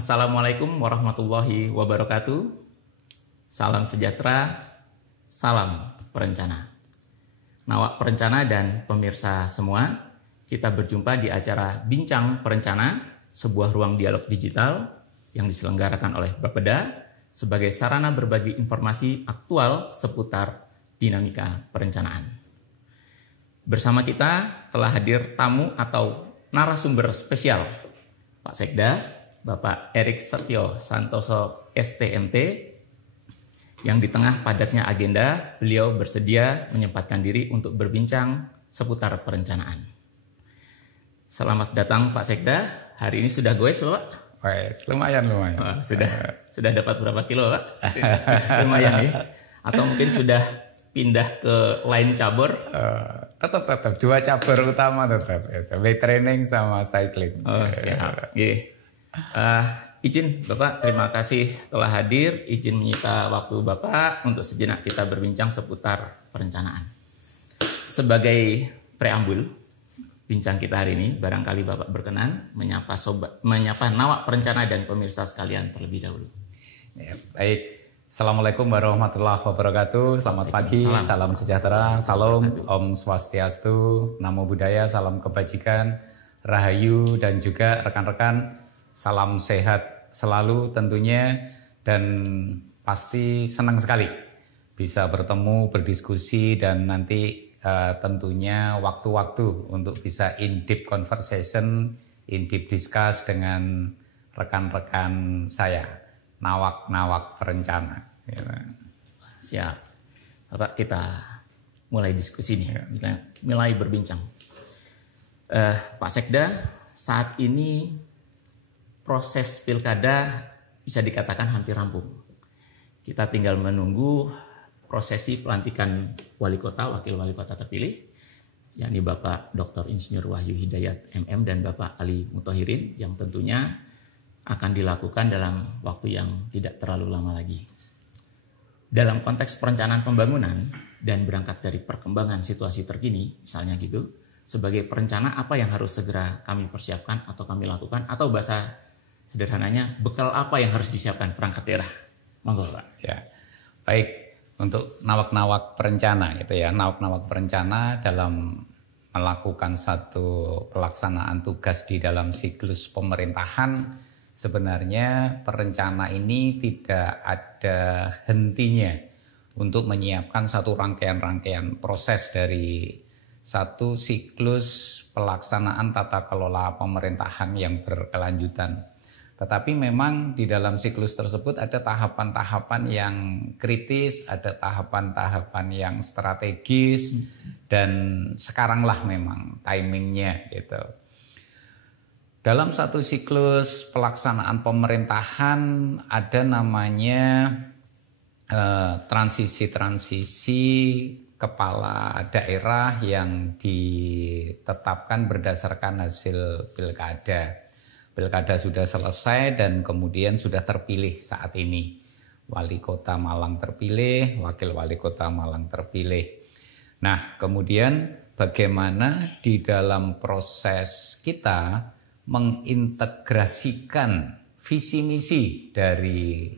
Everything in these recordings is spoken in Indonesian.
Assalamualaikum warahmatullahi wabarakatuh. Salam sejahtera, salam perencana. Nawak perencana dan pemirsa semua, kita berjumpa di acara Bincang Perencana, sebuah ruang dialog digital yang diselenggarakan oleh Bapeda sebagai sarana berbagi informasi aktual seputar dinamika perencanaan. Bersama kita telah hadir tamu atau narasumber spesial, Pak Sekda, Bapak Erik Setio Santoso STMT, yang di tengah padatnya agenda, beliau bersedia menyempatkan diri untuk berbincang seputar perencanaan. Selamat datang Pak Sekda, hari ini sudah goes Pak? Wes, lumayan. Oh, sudah dapat berapa kilo Pak? Lumayan ya? Atau mungkin sudah pindah ke lain cabur? Tetap dua cabur utama tetap, weight training sama cycling. Oh siap. Izin Bapak, terima kasih telah hadir. Izin menyita waktu Bapak untuk sejenak kita berbincang seputar perencanaan. Sebagai preambul bincang kita hari ini, barangkali Bapak berkenan menyapa nawak perencana dan pemirsa sekalian terlebih dahulu. Ya, baik. Assalamualaikum warahmatullahi wabarakatuh. Selamat pagi, salam sejahtera, salam, Om Swastiastu, Namo Buddhaya, salam kebajikan, Rahayu, dan juga rekan-rekan. Salam sehat selalu tentunya, dan pasti senang sekali bisa bertemu, berdiskusi, dan nanti tentunya waktu-waktu untuk bisa in deep conversation, in deep discuss dengan rekan-rekan saya, nawak-nawak perencana. Siap. Bapak, kita mulai diskusi nih, mulai berbincang. Pak Sekda, saat ini proses pilkada bisa dikatakan hampir rampung. Kita tinggal menunggu prosesi pelantikan wali kota, wakil wali kota terpilih, yakni Bapak Dr. Insinyur Wahyu Hidayat MM dan Bapak Ali Muthahirin, yang tentunya akan dilakukan dalam waktu yang tidak terlalu lama lagi. Dalam konteks perencanaan pembangunan dan berangkat dari perkembangan situasi terkini, misalnya gitu, sebagai perencana apa yang harus segera kami persiapkan atau kami lakukan, atau bahasa sederhananya, bekal apa yang harus disiapkan perangkat daerah? Monggo Pak. Ya, baik, untuk nawak-nawak perencana itu ya, nawak-nawak perencana dalam melakukan satu pelaksanaan tugas di dalam siklus pemerintahan, sebenarnya perencana ini tidak ada hentinya untuk menyiapkan satu rangkaian-rangkaian proses dari satu siklus pelaksanaan tata kelola pemerintahan yang berkelanjutan. Tetapi memang di dalam siklus tersebut ada tahapan-tahapan yang kritis, ada tahapan-tahapan yang strategis, dan sekaranglah memang timingnya gitu. Dalam satu siklus pelaksanaan pemerintahan ada namanya transisi-transisi kepala daerah yang ditetapkan berdasarkan hasil pilkada. Pilkada sudah selesai dan kemudian sudah terpilih saat ini. Wali Kota Malang terpilih, Wakil Wali Kota Malang terpilih. Nah, kemudian bagaimana di dalam proses kita mengintegrasikan visi misi dari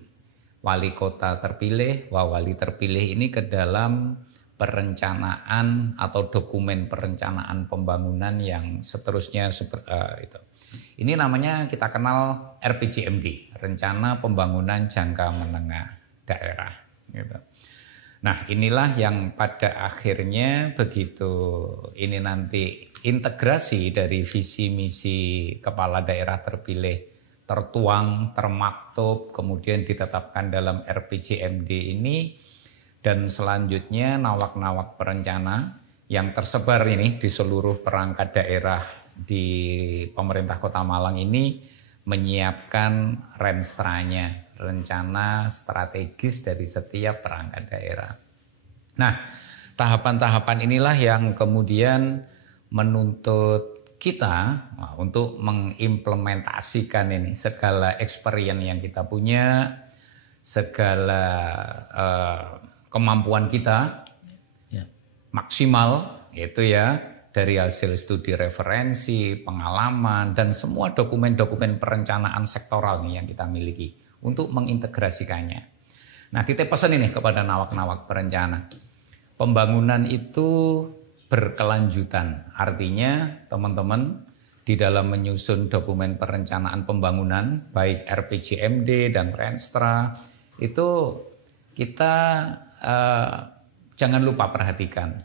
Wali Kota terpilih, Wali terpilih ini ke dalam perencanaan atau dokumen perencanaan pembangunan yang seterusnya itu. Ini namanya kita kenal RPJMD, Rencana Pembangunan Jangka Menengah Daerah. Gitu. Nah, inilah yang pada akhirnya begitu ini nanti integrasi dari visi misi kepala daerah terpilih tertuang, termaktub, kemudian ditetapkan dalam RPJMD ini, dan selanjutnya nawak-nawak perencana yang tersebar ini di seluruh perangkat daerah di pemerintah Kota Malang ini menyiapkan renstranya, rencana strategis dari setiap perangkat daerah. Nah, tahapan-tahapan inilah yang kemudian menuntut kita untuk mengimplementasikan ini segala experience yang kita punya, segala kemampuan kita maksimal itu ya, dari hasil studi referensi, pengalaman, dan semua dokumen-dokumen perencanaan sektoral nih yang kita miliki untuk mengintegrasikannya. Nah, titip pesan ini kepada nawak-nawak perencana. Pembangunan itu berkelanjutan. Artinya teman-teman di dalam menyusun dokumen perencanaan pembangunan, baik RPJMD dan Renstra, itu kita jangan lupa perhatikan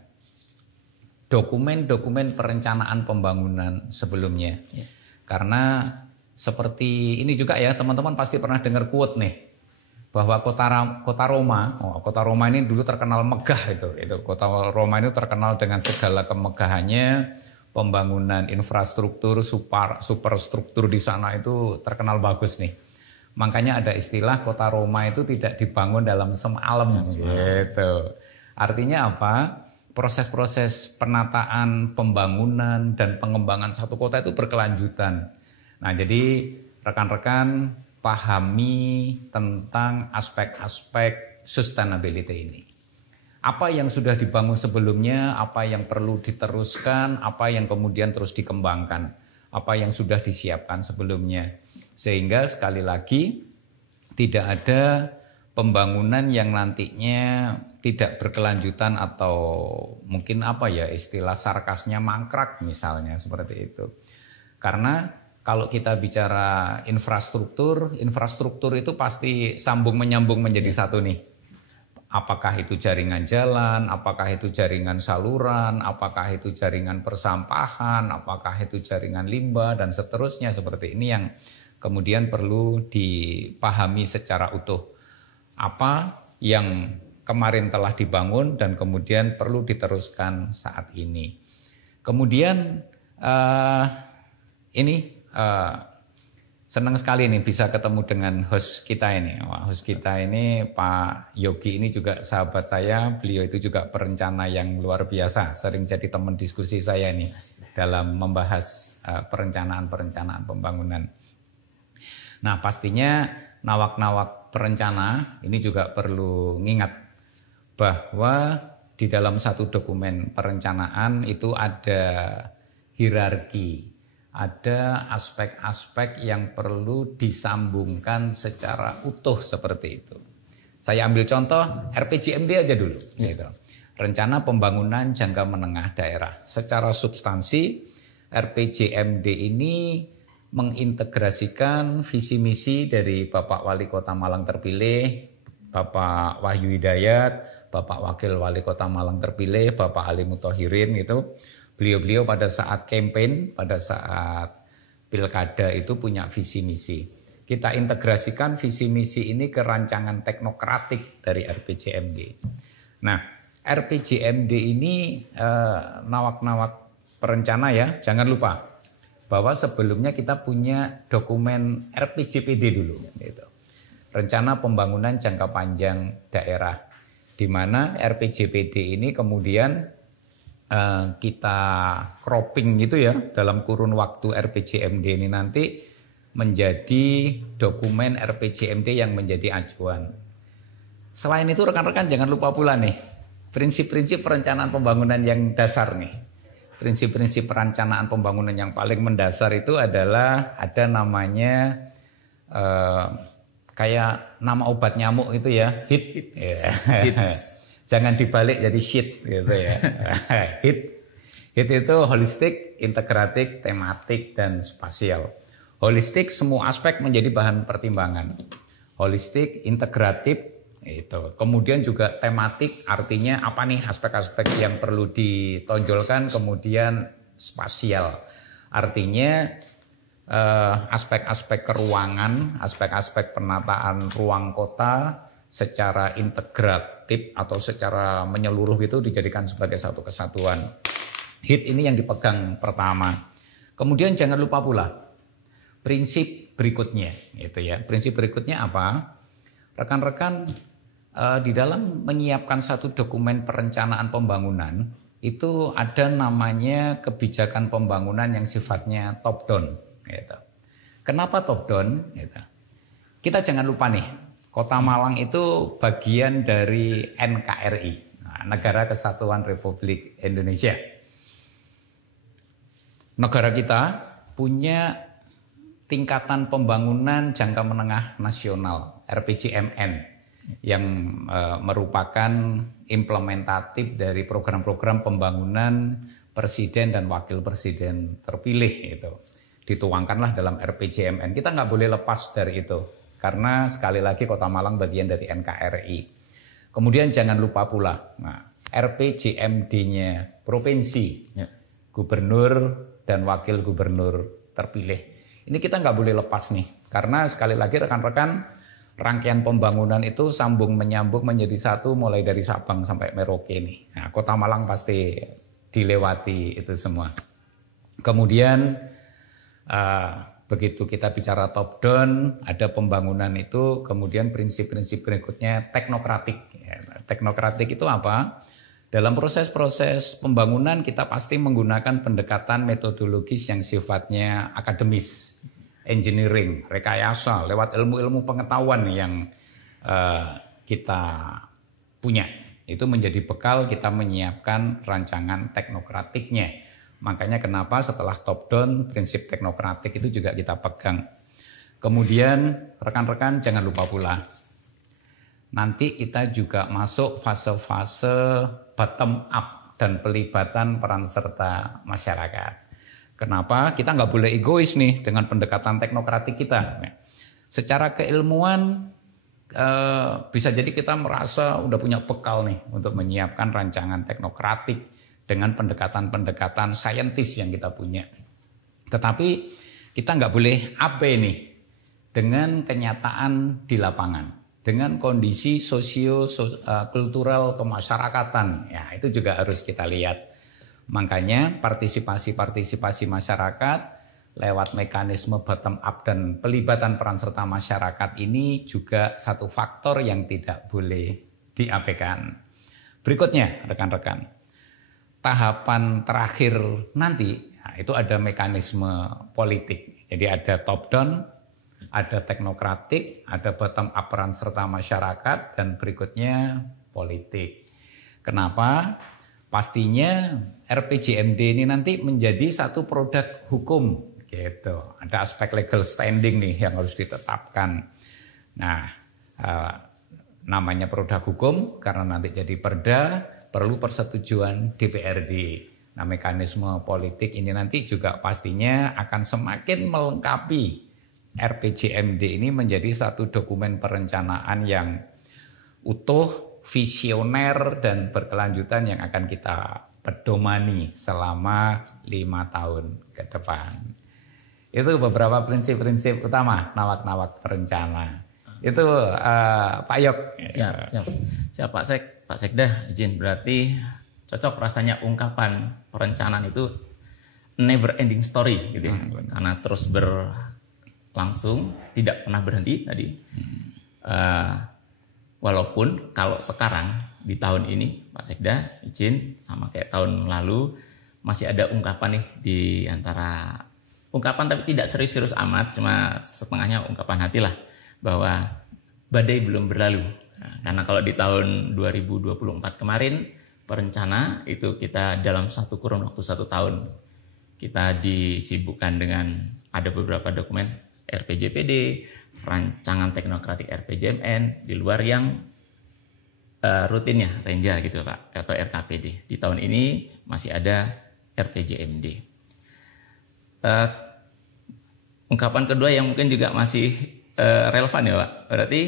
dokumen-dokumen perencanaan pembangunan sebelumnya. Karena seperti ini juga ya, teman-teman pasti pernah dengar quote nih, bahwa kota Roma ini dulu terkenal megah itu. Kota Roma itu terkenal dengan segala kemegahannya, pembangunan infrastruktur, superstruktur di sana itu terkenal bagus nih. Makanya ada istilah kota Roma itu tidak dibangun dalam semalam gitu. Artinya apa? Proses-proses penataan, pembangunan, dan pengembangan satu kota itu berkelanjutan. Nah, jadi rekan-rekan pahami tentang aspek-aspek sustainability ini. Apa yang sudah dibangun sebelumnya, apa yang perlu diteruskan, apa yang kemudian terus dikembangkan, apa yang sudah disiapkan sebelumnya. Sehingga sekali lagi tidak ada pembangunan yang nantinya tidak berkelanjutan atau mungkin istilah sarkasnya mangkrak misalnya seperti itu. Karena kalau kita bicara infrastruktur itu pasti sambung menyambung menjadi satu nih. Apakah itu jaringan jalan, apakah itu jaringan saluran, apakah itu jaringan persampahan, apakah itu jaringan limbah dan seterusnya seperti ini yang kemudian perlu dipahami secara utuh. Apa yang kemarin telah dibangun dan kemudian perlu diteruskan saat ini. Kemudian senang sekali nih bisa ketemu dengan host kita ini. Host kita ini Pak Yogi ini juga sahabat saya. Beliau itu juga perencana yang luar biasa. Sering jadi teman diskusi saya nih dalam membahas perencanaan pembangunan. Nah, pastinya nawak-nawak perencana ini juga perlu ngingat bahwa di dalam satu dokumen perencanaan itu ada hierarki, ada aspek-aspek yang perlu disambungkan secara utuh seperti itu. Saya ambil contoh RPJMD aja dulu. Gitu. Rencana Pembangunan Jangka Menengah Daerah. Secara substansi RPJMD ini mengintegrasikan visi misi dari Bapak Wali Kota Malang terpilih, Bapak Wahyu Hidayat, Bapak Wakil Wali Kota Malang terpilih, Bapak Ali Muthahirin gitu. Beliau-beliau pada saat campaign, pada saat pilkada itu punya visi misi. Kita integrasikan visi misi ini ke rancangan teknokratik dari RPJMD. Nah, RPJMD ini nawak-nawak perencana ya, jangan lupa bahwa sebelumnya kita punya dokumen RPJPD dulu, gitu. Rencana Pembangunan Jangka Panjang Daerah, di mana RPJPD ini kemudian kita cropping gitu ya dalam kurun waktu RPJMD ini nanti menjadi dokumen RPJMD yang menjadi acuan. Selain itu rekan-rekan jangan lupa pula nih prinsip-prinsip perencanaan pembangunan yang dasar nih. Prinsip-prinsip perencanaan pembangunan yang paling mendasar itu adalah ada namanya kayak nama obat nyamuk itu ya, HIT. Jangan dibalik jadi shit gitu ya. HIT itu holistik, integratif, tematik, dan spasial. Holistik semua aspek menjadi bahan pertimbangan. Holistik, integratif itu. Kemudian juga tematik artinya apa nih aspek-aspek yang perlu ditonjolkan, kemudian spasial. Artinya aspek-aspek keruangan, aspek-aspek penataan ruang kota secara integratif atau secara menyeluruh itu dijadikan sebagai satu kesatuan. HIT ini yang dipegang pertama. Kemudian jangan lupa pula prinsip berikutnya, gitu ya. Prinsip berikutnya apa? Rekan-rekan di dalam menyiapkan satu dokumen perencanaan pembangunan itu ada namanya kebijakan pembangunan yang sifatnya top down. Gitu. Kenapa top down? Gitu. Kita jangan lupa nih, Kota Malang itu bagian dari NKRI, Negara Kesatuan Republik Indonesia. negara kita punya tingkatan pembangunan jangka menengah nasional (RPJMN) yang merupakan implementatif dari program-program pembangunan presiden dan wakil presiden terpilih itu. Dituangkanlah dalam RPJMN. Kita nggak boleh lepas dari itu karena sekali lagi Kota Malang bagian dari NKRI. Kemudian jangan lupa pula, RPJMD-nya provinsi, gubernur dan wakil gubernur terpilih. Ini kita nggak boleh lepas nih, karena sekali lagi rekan-rekan, rangkaian pembangunan itu sambung menyambung menjadi satu mulai dari Sabang sampai Merauke nih. Nah, Kota Malang pasti dilewati itu semua. Kemudian begitu kita bicara top down, ada pembangunan itu, kemudian prinsip-prinsip berikutnya teknokratik. Teknokratik itu apa? Dalam proses-proses pembangunan kita pasti menggunakan pendekatan metodologis yang sifatnya akademis, engineering, rekayasa, lewat ilmu-ilmu pengetahuan yang kita punya. Itu menjadi bekal kita menyiapkan rancangan teknokratiknya. Makanya kenapa setelah top down prinsip teknokratik itu juga kita pegang. Kemudian rekan-rekan jangan lupa pula, nanti kita juga masuk fase-fase bottom up dan pelibatan peran serta masyarakat. Kenapa? Kita nggak boleh egois nih dengan pendekatan teknokratik kita. Secara keilmuan bisa jadi kita merasa udah punya bekal nih untuk menyiapkan rancangan teknokratik dengan pendekatan-pendekatan saintis yang kita punya. Tetapi kita nggak boleh abai nih dengan kenyataan di lapangan, dengan kondisi sosio-kultural kemasyarakatan. Ya, itu juga harus kita lihat. Makanya partisipasi masyarakat lewat mekanisme bottom up dan pelibatan peran serta masyarakat ini juga satu faktor yang tidak boleh diabaikan. Berikutnya rekan-rekan, tahapan terakhir nanti, nah itu ada mekanisme politik. Jadi ada top down, ada teknokratik, ada bottom up peran serta masyarakat, dan berikutnya politik. Kenapa? Pastinya RPJMD ini nanti menjadi satu produk hukum, gitu. Ada aspek legal standing nih yang harus ditetapkan. Nah, namanya produk hukum karena nanti jadi perda, perlu persetujuan DPRD. Nah, mekanisme politik ini nanti juga pastinya akan semakin melengkapi RPJMD ini menjadi satu dokumen perencanaan yang utuh, visioner, dan berkelanjutan yang akan kita pedomani selama 5 tahun ke depan. Itu beberapa prinsip-prinsip utama nawak-nawak perencana. Itu Pak Yok. Siap Pak Sekda, izin berarti cocok rasanya ungkapan perencanaan itu never ending story gitu ya. Karena terus berlangsung, tidak pernah berhenti tadi. Walaupun kalau sekarang di tahun ini Pak Sekda izin sama kayak tahun lalu masih ada ungkapan nih di antara ungkapan tapi tidak serius-serius amat, cuma setengahnya ungkapan hati lah bahwa badai belum berlalu. Karena kalau di tahun 2024 kemarin perencana itu kita dalam satu kurun waktu 1 tahun kita disibukkan dengan ada beberapa dokumen RPJPD, rancangan teknokratik RPJMN, di luar yang rutinnya Renja gitu Pak, atau RKPD. Di tahun ini masih ada RPJMD. Ungkapan kedua yang mungkin juga masih relevan ya Pak, berarti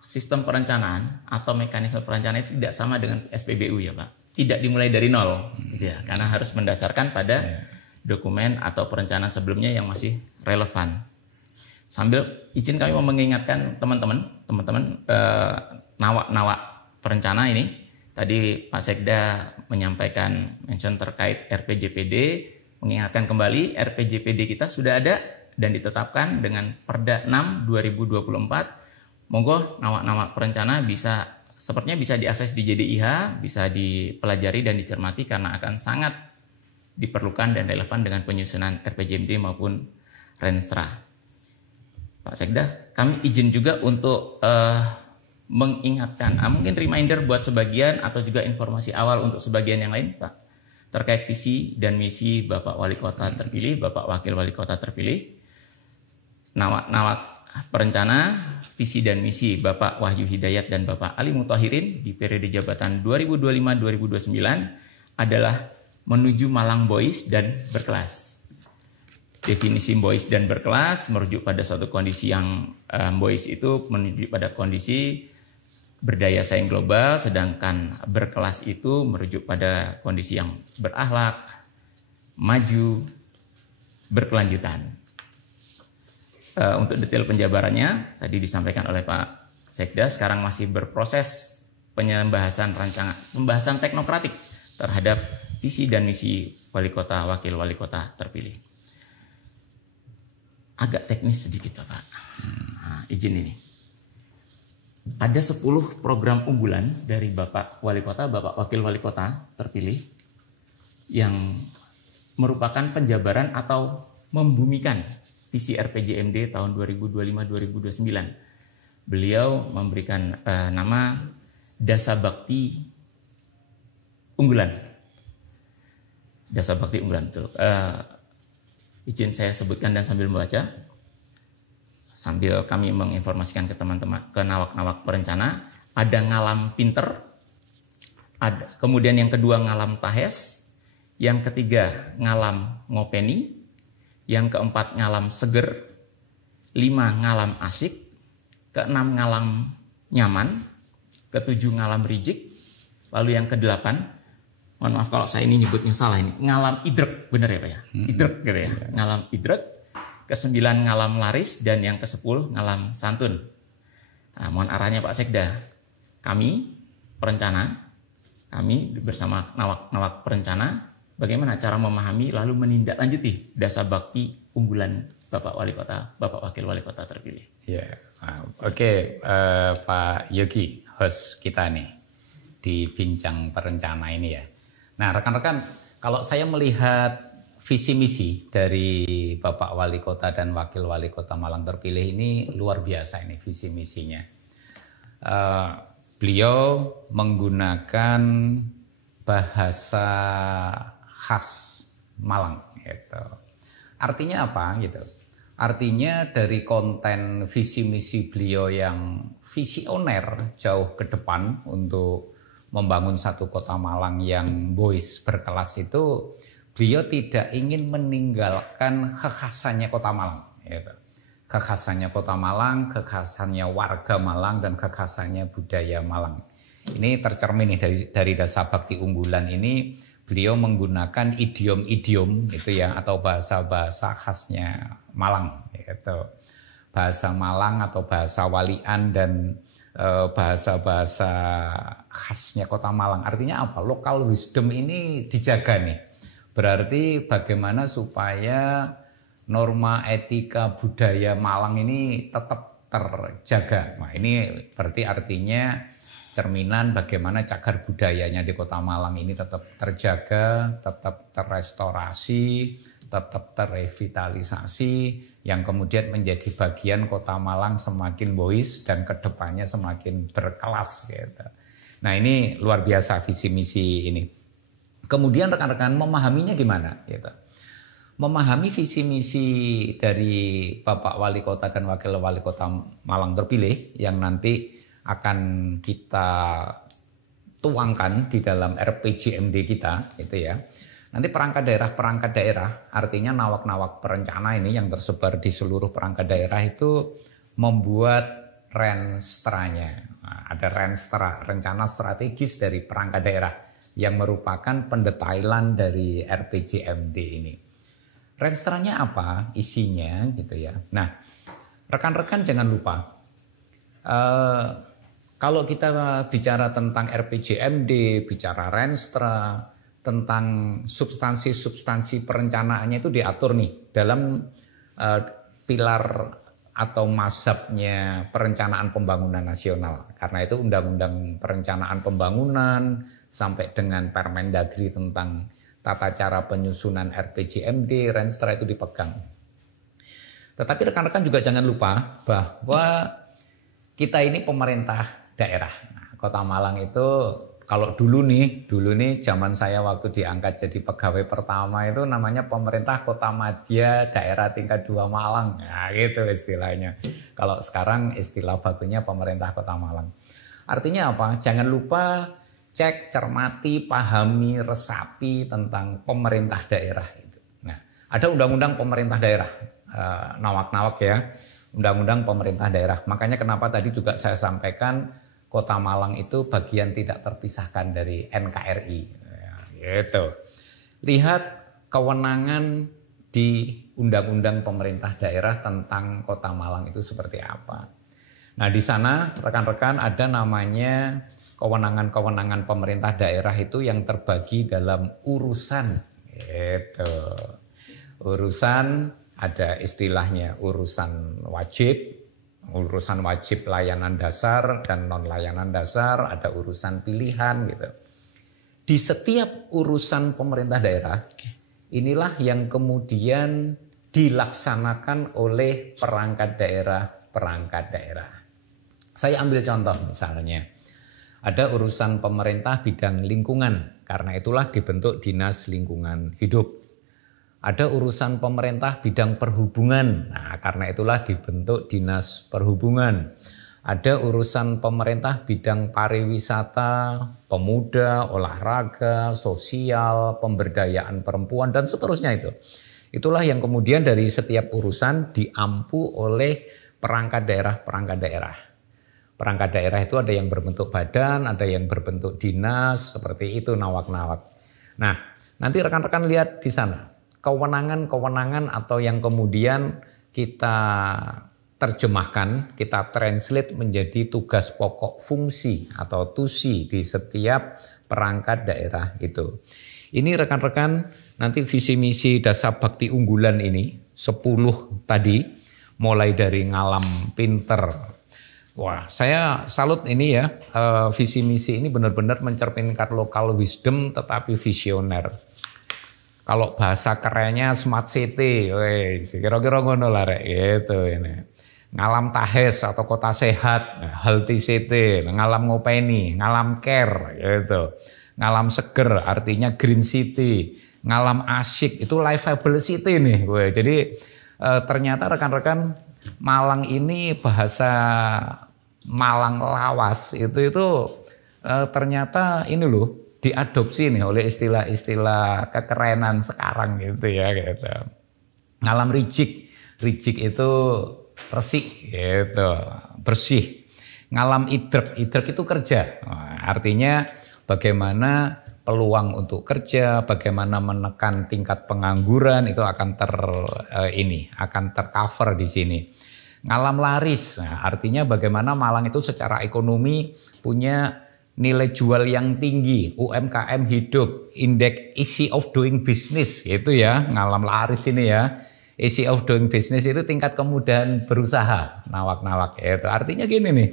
sistem perencanaan atau mekanisme perencanaan itu tidak sama dengan SPBU ya Pak. Tidak dimulai dari nol, gitu ya, karena harus mendasarkan pada dokumen atau perencanaan sebelumnya yang masih relevan. Sambil izin kami mau mengingatkan teman-teman nawak-nawak perencana ini. Tadi Pak Sekda menyampaikan mention terkait RPJPD, mengingatkan kembali RPJPD kita sudah ada dan ditetapkan dengan Perda 6 2024. Monggo nawak-nawak perencana sepertinya bisa diakses di JDIH, bisa dipelajari dan dicermati karena akan sangat diperlukan dan relevan dengan penyusunan RPJMD maupun Renstra. Pak Sekda, kami izin juga untuk mengingatkan, mungkin reminder buat sebagian atau juga informasi awal untuk sebagian yang lain, Pak. terkait visi dan misi Bapak Wali Kota terpilih, Bapak Wakil Wali Kota terpilih, nawak perencana, visi dan misi Bapak Wahyu Hidayat dan Bapak Ali Muthahirin di periode jabatan 2025-2029 adalah menuju Malang Boys dan berkelas. Definisi boys dan berkelas merujuk pada suatu kondisi yang boys itu menuju pada kondisi berdaya saing global, sedangkan berkelas itu merujuk pada kondisi yang berakhlak, maju, berkelanjutan. Untuk detail penjabarannya tadi disampaikan oleh Pak Sekda, sekarang masih berproses pembahasan teknokratik terhadap visi dan misi wali kota, wakil wali kota terpilih. Agak teknis sedikit Pak. Nah, izin ini. Ada 10 program unggulan dari Bapak Wali Kota, Bapak Wakil Wali Kota terpilih yang merupakan penjabaran atau membumikan visi RPJMD tahun 2025-2029. Beliau memberikan nama Dasa Bakti Unggulan. Dasa Bakti Unggulan, betul. Izin saya sebutkan dan sambil membaca, sambil kami menginformasikan ke teman-teman, ke nawak-nawak perencana. Ada ngalam pinter, ada, kemudian yang kedua ngalam tahes, yang ketiga ngalam ngopeni, yang keempat ngalam seger, 5 ngalam asyik, keenam ngalam nyaman, ketujuh ngalam rijik, lalu yang kedelapan, mohon maaf kalau saya ini nyebutnya salah ini, ngalam idrek, bener ya Pak ya? Idrek gitu ya, ngalam idrek. Ke-9 ngalam laris dan yang ke-10 ngalam santun. Nah, mohon arahnya Pak Sekda. Kami perencana, kami bersama nawak-nawak perencana, bagaimana cara memahami lalu menindaklanjuti dasa bakti unggulan Bapak Wali Kota, Bapak Wakil Wali Kota terpilih. Ya, oke, Pak Yogi, host kita nih di Bincang Perencana ini ya. Nah, rekan-rekan, kalau saya melihat visi misi dari Bapak Wali Kota dan Wakil Wali Kota Malang terpilih ini luar biasa ini visi misinya. Beliau menggunakan bahasa khas Malang gitu. Artinya apa gitu? Artinya dari konten visi misi beliau yang visioner jauh ke depan untuk membangun satu kota Malang yang boys berkelas itu, beliau tidak ingin meninggalkan kekhasannya kota Malang. Gitu. Kekhasannya kota Malang, kekhasannya warga Malang, dan kekhasannya budaya Malang. Ini tercermin dari dasa bakti unggulan ini, beliau menggunakan idiom-idiom gitu ya, atau bahasa-bahasa khasnya Malang. Gitu. Bahasa Malang atau bahasa walian dan bahasa-bahasa khasnya kota Malang. Artinya apa? Local wisdom ini dijaga nih. Berarti bagaimana supaya norma etika budaya Malang ini tetap terjaga. Nah, ini berarti artinya cerminan bagaimana cagar budayanya di kota Malang ini tetap terjaga, tetap terestorasi, tetap terrevitalisasi, yang kemudian menjadi bagian kota Malang semakin boys dan kedepannya semakin berkelas gitu. Nah, ini luar biasa visi misi ini. Kemudian rekan-rekan memahaminya gimana gitu. Memahami visi misi dari Bapak Wali Kota dan Wakil Wali Kota Malang terpilih yang nanti akan kita tuangkan di dalam RPJMD kita gitu ya. Nanti perangkat daerah artinya nawak-nawak perencana ini yang tersebar di seluruh perangkat daerah itu membuat renstranya. Nah, ada renstra, rencana strategis dari perangkat daerah yang merupakan pendetailan dari RPJMD ini. Renstranya apa? Isinya gitu ya. Nah, rekan-rekan jangan lupa, kalau kita bicara tentang RPJMD, bicara renstra, tentang substansi-substansi perencanaannya itu diatur nih dalam pilar atau mazhabnya perencanaan pembangunan nasional. Karena itu Undang-Undang Perencanaan Pembangunan sampai dengan Permendagri tentang tata cara penyusunan RPJMD, renstra itu dipegang. Tetapi rekan-rekan juga jangan lupa bahwa kita ini pemerintah daerah. Nah, Kota Malang itu kalau dulu nih zaman saya waktu diangkat jadi pegawai pertama itu namanya pemerintah Kota Madya daerah tingkat 2 Malang. Nah, gitu istilahnya. Kalau sekarang istilah bakunya pemerintah Kota Malang. Artinya apa? Jangan lupa cek, cermati, pahami, resapi tentang pemerintah daerah itu. Nah, ada undang-undang pemerintah daerah. Nawak-nawak ya. Undang-undang pemerintah daerah. Makanya kenapa tadi juga saya sampaikan Kota Malang itu bagian tidak terpisahkan dari NKRI. Ya, gitu. Lihat kewenangan di undang-undang pemerintah daerah tentang Kota Malang itu seperti apa. Nah, di sana rekan-rekan ada namanya kewenangan-kewenangan pemerintah daerah itu yang terbagi dalam urusan. Gitu. Urusan ada istilahnya urusan wajib layanan dasar dan non layanan dasar, ada urusan pilihan gitu. Di setiap urusan pemerintah daerah, inilah yang kemudian dilaksanakan oleh perangkat daerah. Saya ambil contoh misalnya, ada urusan pemerintah bidang lingkungan, karena itulah dibentuk Dinas Lingkungan Hidup. Ada urusan pemerintah bidang perhubungan, nah karena itulah dibentuk Dinas Perhubungan. Ada urusan pemerintah bidang pariwisata, pemuda, olahraga, sosial, pemberdayaan perempuan, dan seterusnya itu. Itulah yang kemudian dari setiap urusan diampu oleh perangkat daerah. Perangkat daerah itu ada yang berbentuk badan, ada yang berbentuk dinas, seperti itu nawak-nawak. Nah, nanti rekan-rekan lihat di sana. Kewenangan-kewenangan atau yang kemudian kita terjemahkan, kita translate menjadi tugas pokok fungsi atau tusi di setiap perangkat daerah itu. Ini rekan-rekan nanti visi misi dasar bakti unggulan ini 10 tadi mulai dari ngalam pinter. Wah, saya salut ini ya, visi misi ini benar-benar mencerminkan lokal wisdom tetapi visioner. Kalau bahasa kerennya smart city, kira-kira ngono lah rek, gitu ini. Ngalam tahes atau kota sehat, healthy city, ngalam ngopeni, ngalam care, gitu. Ngalam seger artinya green city, ngalam asyik itu livable city nih. Jadi ternyata rekan-rekan Malang ini bahasa Malang lawas itu ternyata ini loh. Diadopsi nih oleh istilah-istilah kekerenan sekarang gitu ya gitu. Ngalam rijik itu resik gitu, bersih. Ngalam idrek itu kerja. Nah, artinya bagaimana peluang untuk kerja, bagaimana menekan tingkat pengangguran itu akan tercover di sini. Ngalam laris, nah, artinya bagaimana Malang itu secara ekonomi punya nilai jual yang tinggi, UMKM hidup, indeks easy of doing business gitu ya, ngalam laris ini ya. Easy of doing business itu tingkat kemudahan berusaha, nawak-nawak itu. Artinya gini nih,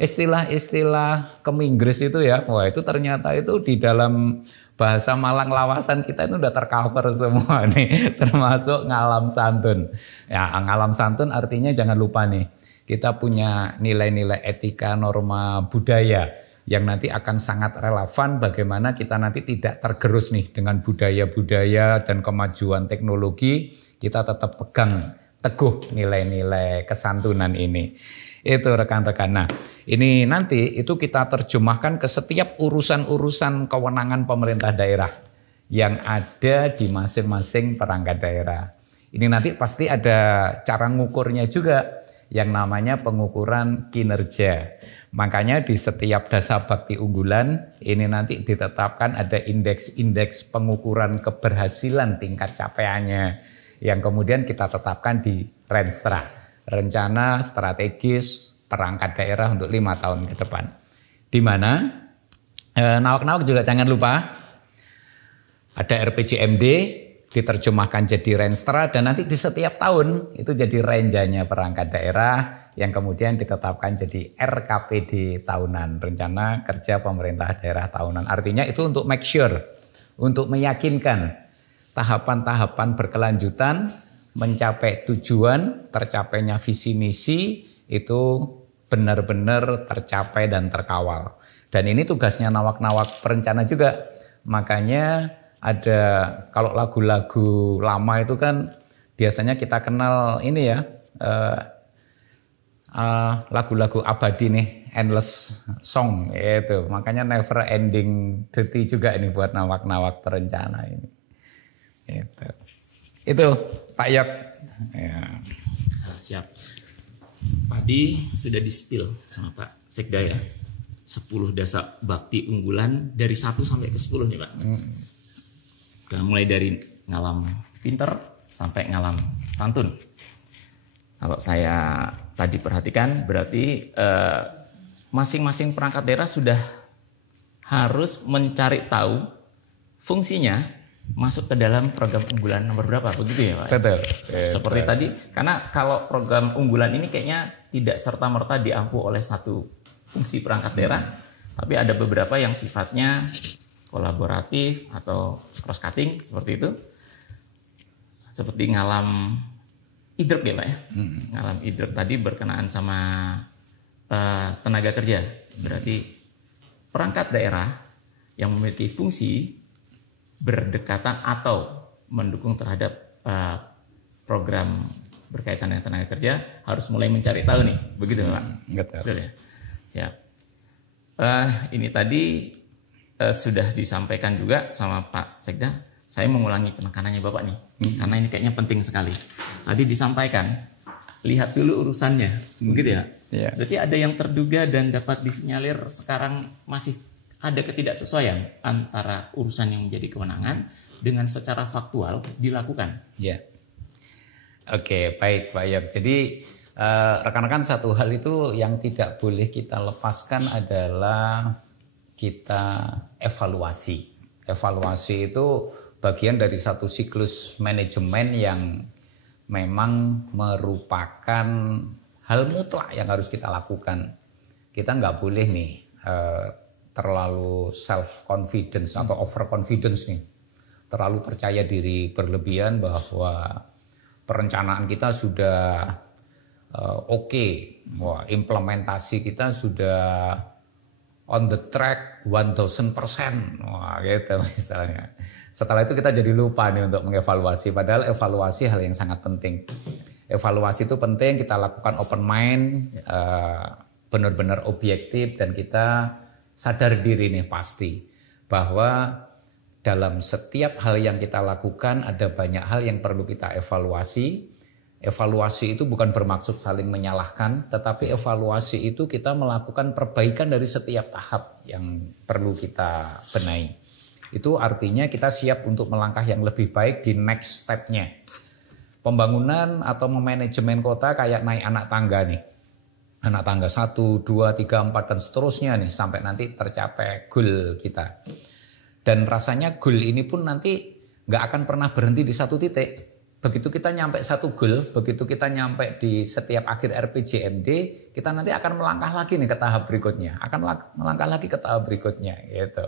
istilah-istilah keminggris itu ya, wah itu ternyata itu di dalam bahasa Malang lawasan kita itu udah tercover semua nih, termasuk ngalam santun. Ya, ngalam santun artinya jangan lupa nih, kita punya nilai-nilai etika, norma budaya yang nanti akan sangat relevan bagaimana kita nanti tidak tergerus nih dengan budaya-budaya dan kemajuan teknologi, kita tetap pegang teguh nilai-nilai kesantunan ini. Itu rekan-rekan. Nah, ini nanti itu kita terjemahkan ke setiap urusan-urusan kewenangan pemerintah daerah yang ada di masing-masing perangkat daerah. Ini nanti pasti ada cara ngukurnya juga yang namanya pengukuran kinerja. Makanya di setiap dasar bakti unggulan ini nanti ditetapkan ada indeks-indeks pengukuran keberhasilan tingkat capaiannya yang kemudian kita tetapkan di Renstra, rencana strategis perangkat daerah untuk 5 tahun ke depan. Di mana nawak-nawak juga jangan lupa ada RPJMD diterjemahkan jadi Renstra dan nanti di setiap tahun itu jadi renjanya perangkat daerah yang kemudian ditetapkan jadi RKPD tahunan, rencana kerja pemerintah daerah tahunan. Artinya itu untuk make sure, untuk meyakinkan tahapan-tahapan berkelanjutan mencapai tujuan, tercapainya visi misi itu benar-benar tercapai dan terkawal. Dan ini tugasnya nawak-nawak perencana juga. Makanya ada kalau lagu-lagu lama itu kan biasanya kita kenal ini ya, lagu-lagu abadi nih, endless song itu. Makanya never ending duty juga ini buat nawak-nawak perencana ini. Itu Pak Yok. Ya. Siap. Tadi sudah di-spill sama Pak Sekda ya. 10 dasar bakti unggulan dari 1 sampai ke 10 nih Pak. Udah mulai dari ngalam pinter sampai ngalam santun. Kalau saya tadi perhatikan berarti masing-masing perangkat daerah sudah harus mencari tahu fungsinya masuk ke dalam program unggulan nomor berapa, begitu ya Pak? Betul. Seperti tadi, karena kalau program unggulan ini kayaknya tidak serta-merta diampu oleh satu fungsi perangkat daerah, tapi ada beberapa yang sifatnya kolaboratif atau cross cutting seperti itu. Seperti ngalam idrek ya Pak ya. Ngalam idrek tadi berkenaan sama tenaga kerja. Berarti perangkat daerah yang memiliki fungsi berdekatan atau mendukung terhadap program berkaitan dengan tenaga kerja harus mulai mencari tahu nih, begitu Pak? Betul ya. Siap. Ini tadi sudah disampaikan juga sama Pak Sekda. Saya mengulangi penekanannya Bapak nih, karena ini kayaknya penting sekali. Tadi disampaikan, lihat dulu urusannya, begitu ya? Yeah. Jadi ada yang terduga dan dapat disinyalir sekarang masih ada ketidaksesuaian antara urusan yang menjadi kewenangan dengan secara faktual dilakukan. Ya. Oke, baik Pak Yok. Jadi rekan-rekan, satu hal itu yang tidak boleh kita lepaskan adalah kita evaluasi. Evaluasi itu bagian dari satu siklus manajemen yang memang merupakan hal mutlak yang harus kita lakukan. Kita nggak boleh nih terlalu self confidence atau over confidence nih, terlalu percaya diri berlebihan bahwa perencanaan kita sudah oke. Wah, implementasi kita sudah on the track 1000%. Wah, gitu misalnya. Setelah itu kita jadi lupa nih untuk mengevaluasi, padahal evaluasi hal yang sangat penting. Evaluasi itu penting, kita lakukan open mind, benar-benar objektif, dan kita sadar diri nih pasti bahwa dalam setiap hal yang kita lakukan ada banyak hal yang perlu kita evaluasi. Evaluasi itu bukan bermaksud saling menyalahkan, tetapi evaluasi itu kita melakukan perbaikan dari setiap tahap yang perlu kita benahi. Itu artinya kita siap untuk melangkah yang lebih baik di next step-nya. Pembangunan atau memanajemen kota kayak naik anak tangga nih. Anak tangga 1, 2, 3, 4 dan seterusnya nih sampai nanti tercapai goal kita. Dan rasanya goal ini pun nanti nggak akan pernah berhenti di satu titik. Begitu kita nyampe satu goal, begitu kita nyampe di setiap akhir RPJMD, kita nanti akan melangkah lagi nih ke tahap berikutnya, akan melangkah lagi ke tahap berikutnya gitu.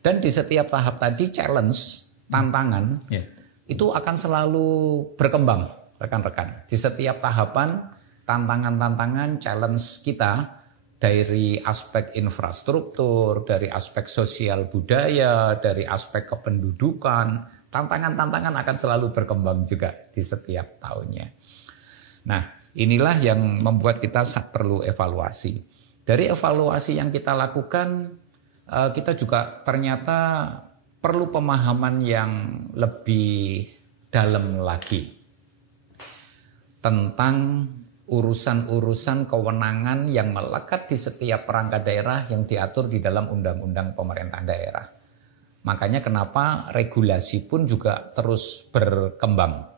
Dan di setiap tahap tadi challenge, tantangan, itu akan selalu berkembang rekan-rekan. Di setiap tahapan tantangan-tantangan challenge kita dari aspek infrastruktur, dari aspek sosial budaya, dari aspek kependudukan, tantangan-tantangan akan selalu berkembang juga di setiap tahunnya. Nah, inilah yang membuat kita perlu evaluasi. Dari evaluasi yang kita lakukan, kita juga ternyata perlu pemahaman yang lebih dalam lagi tentang urusan-urusan kewenangan yang melekat di setiap perangkat daerah yang diatur di dalam undang-undang pemerintah daerah. Makanya kenapa regulasi pun juga terus berkembang.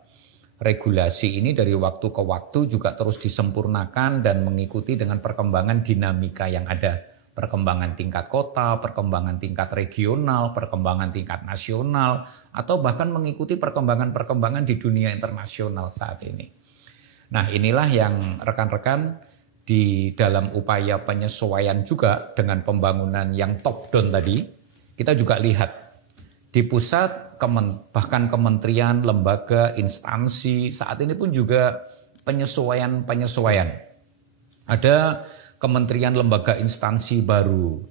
Regulasi ini dari waktu ke waktu juga terus disempurnakan dan mengikuti dengan perkembangan dinamika yang ada. Perkembangan tingkat kota, perkembangan tingkat regional, perkembangan tingkat nasional, atau bahkan mengikuti perkembangan-perkembangan di dunia internasional saat ini. Nah, inilah yang rekan-rekan di dalam upaya penyesuaian juga dengan pembangunan yang top down tadi, kita juga lihat di pusat, bahkan kementerian, lembaga, instansi, saat ini pun juga penyesuaian-penyesuaian. Ada kementerian, lembaga, instansi baru,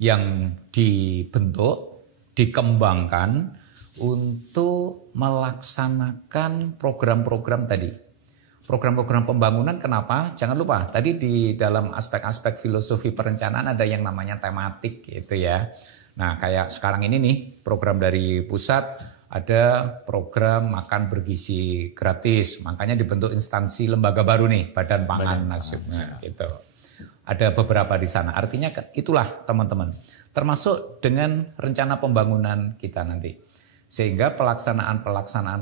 yang dibentuk, dikembangkan untuk melaksanakan program-program tadi. Program-program pembangunan kenapa? Jangan lupa tadi di dalam aspek-aspek filosofi perencanaan ada yang namanya tematik gitu ya. Nah kayak sekarang ini nih program dari pusat ada program makan bergizi gratis. Makanya dibentuk instansi lembaga baru nih Badan Pangan Nasional gitu. Ada beberapa di sana. Artinya itulah teman-teman. Termasuk dengan rencana pembangunan kita nanti. Sehingga pelaksanaan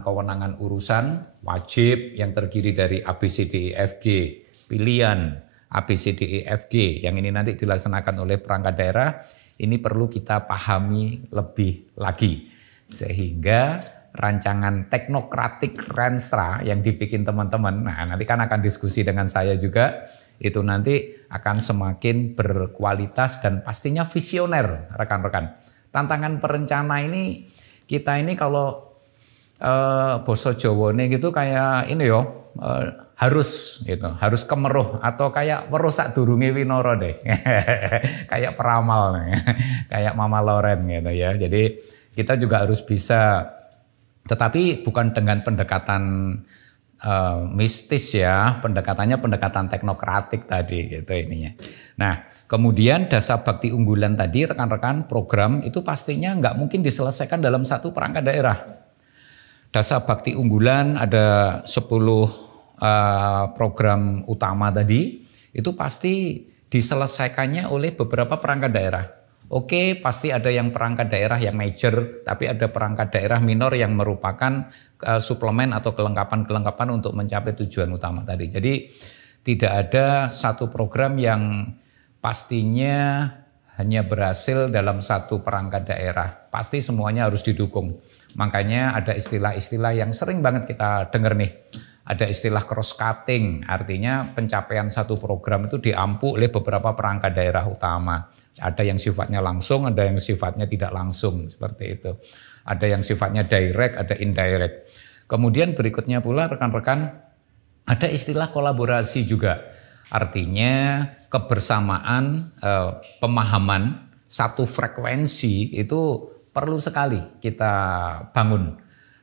kewenangan urusan wajib yang terdiri dari ABCDEFG, pilihan ABCDEFG yang ini nanti dilaksanakan oleh perangkat daerah, ini perlu kita pahami lebih lagi. Sehingga rancangan teknokratik Renstra yang dibikin teman-teman, nah nanti kan akan diskusi dengan saya juga, itu nanti akan semakin berkualitas dan pastinya visioner rekan-rekan. Tantangan perencana ini, kita ini kalau basa Jawane gitu kayak ini yo harus gitu, harus kemeruh atau kayak weruh sadurunge winara deh. Kayak peramal nih. Kayak Mama Loren gitu ya. Jadi kita juga harus bisa, tetapi bukan dengan pendekatan mistis ya, pendekatannya pendekatan teknokratik tadi gitu ininya. Nah, kemudian dasar bakti unggulan tadi rekan-rekan program itu pastinya nggak mungkin diselesaikan dalam satu perangkat daerah. Dasar bakti unggulan ada 10 program utama tadi itu pasti diselesaikannya oleh beberapa perangkat daerah. Oke, pasti ada yang perangkat daerah yang major, tapi ada perangkat daerah minor yang merupakan suplemen atau kelengkapan-kelengkapan untuk mencapai tujuan utama tadi. Jadi tidak ada satu program yang pastinya hanya berhasil dalam satu perangkat daerah. Pasti semuanya harus didukung. Makanya ada istilah-istilah yang sering banget kita dengar nih. Ada istilah cross cutting, artinya pencapaian satu program itu diampu oleh beberapa perangkat daerah utama. Ada yang sifatnya langsung, ada yang sifatnya tidak langsung, seperti itu. Ada yang sifatnya direct, ada indirect. Kemudian berikutnya pula rekan-rekan, ada istilah kolaborasi juga. Artinya kebersamaan, pemahaman, satu frekuensi itu perlu sekali kita bangun.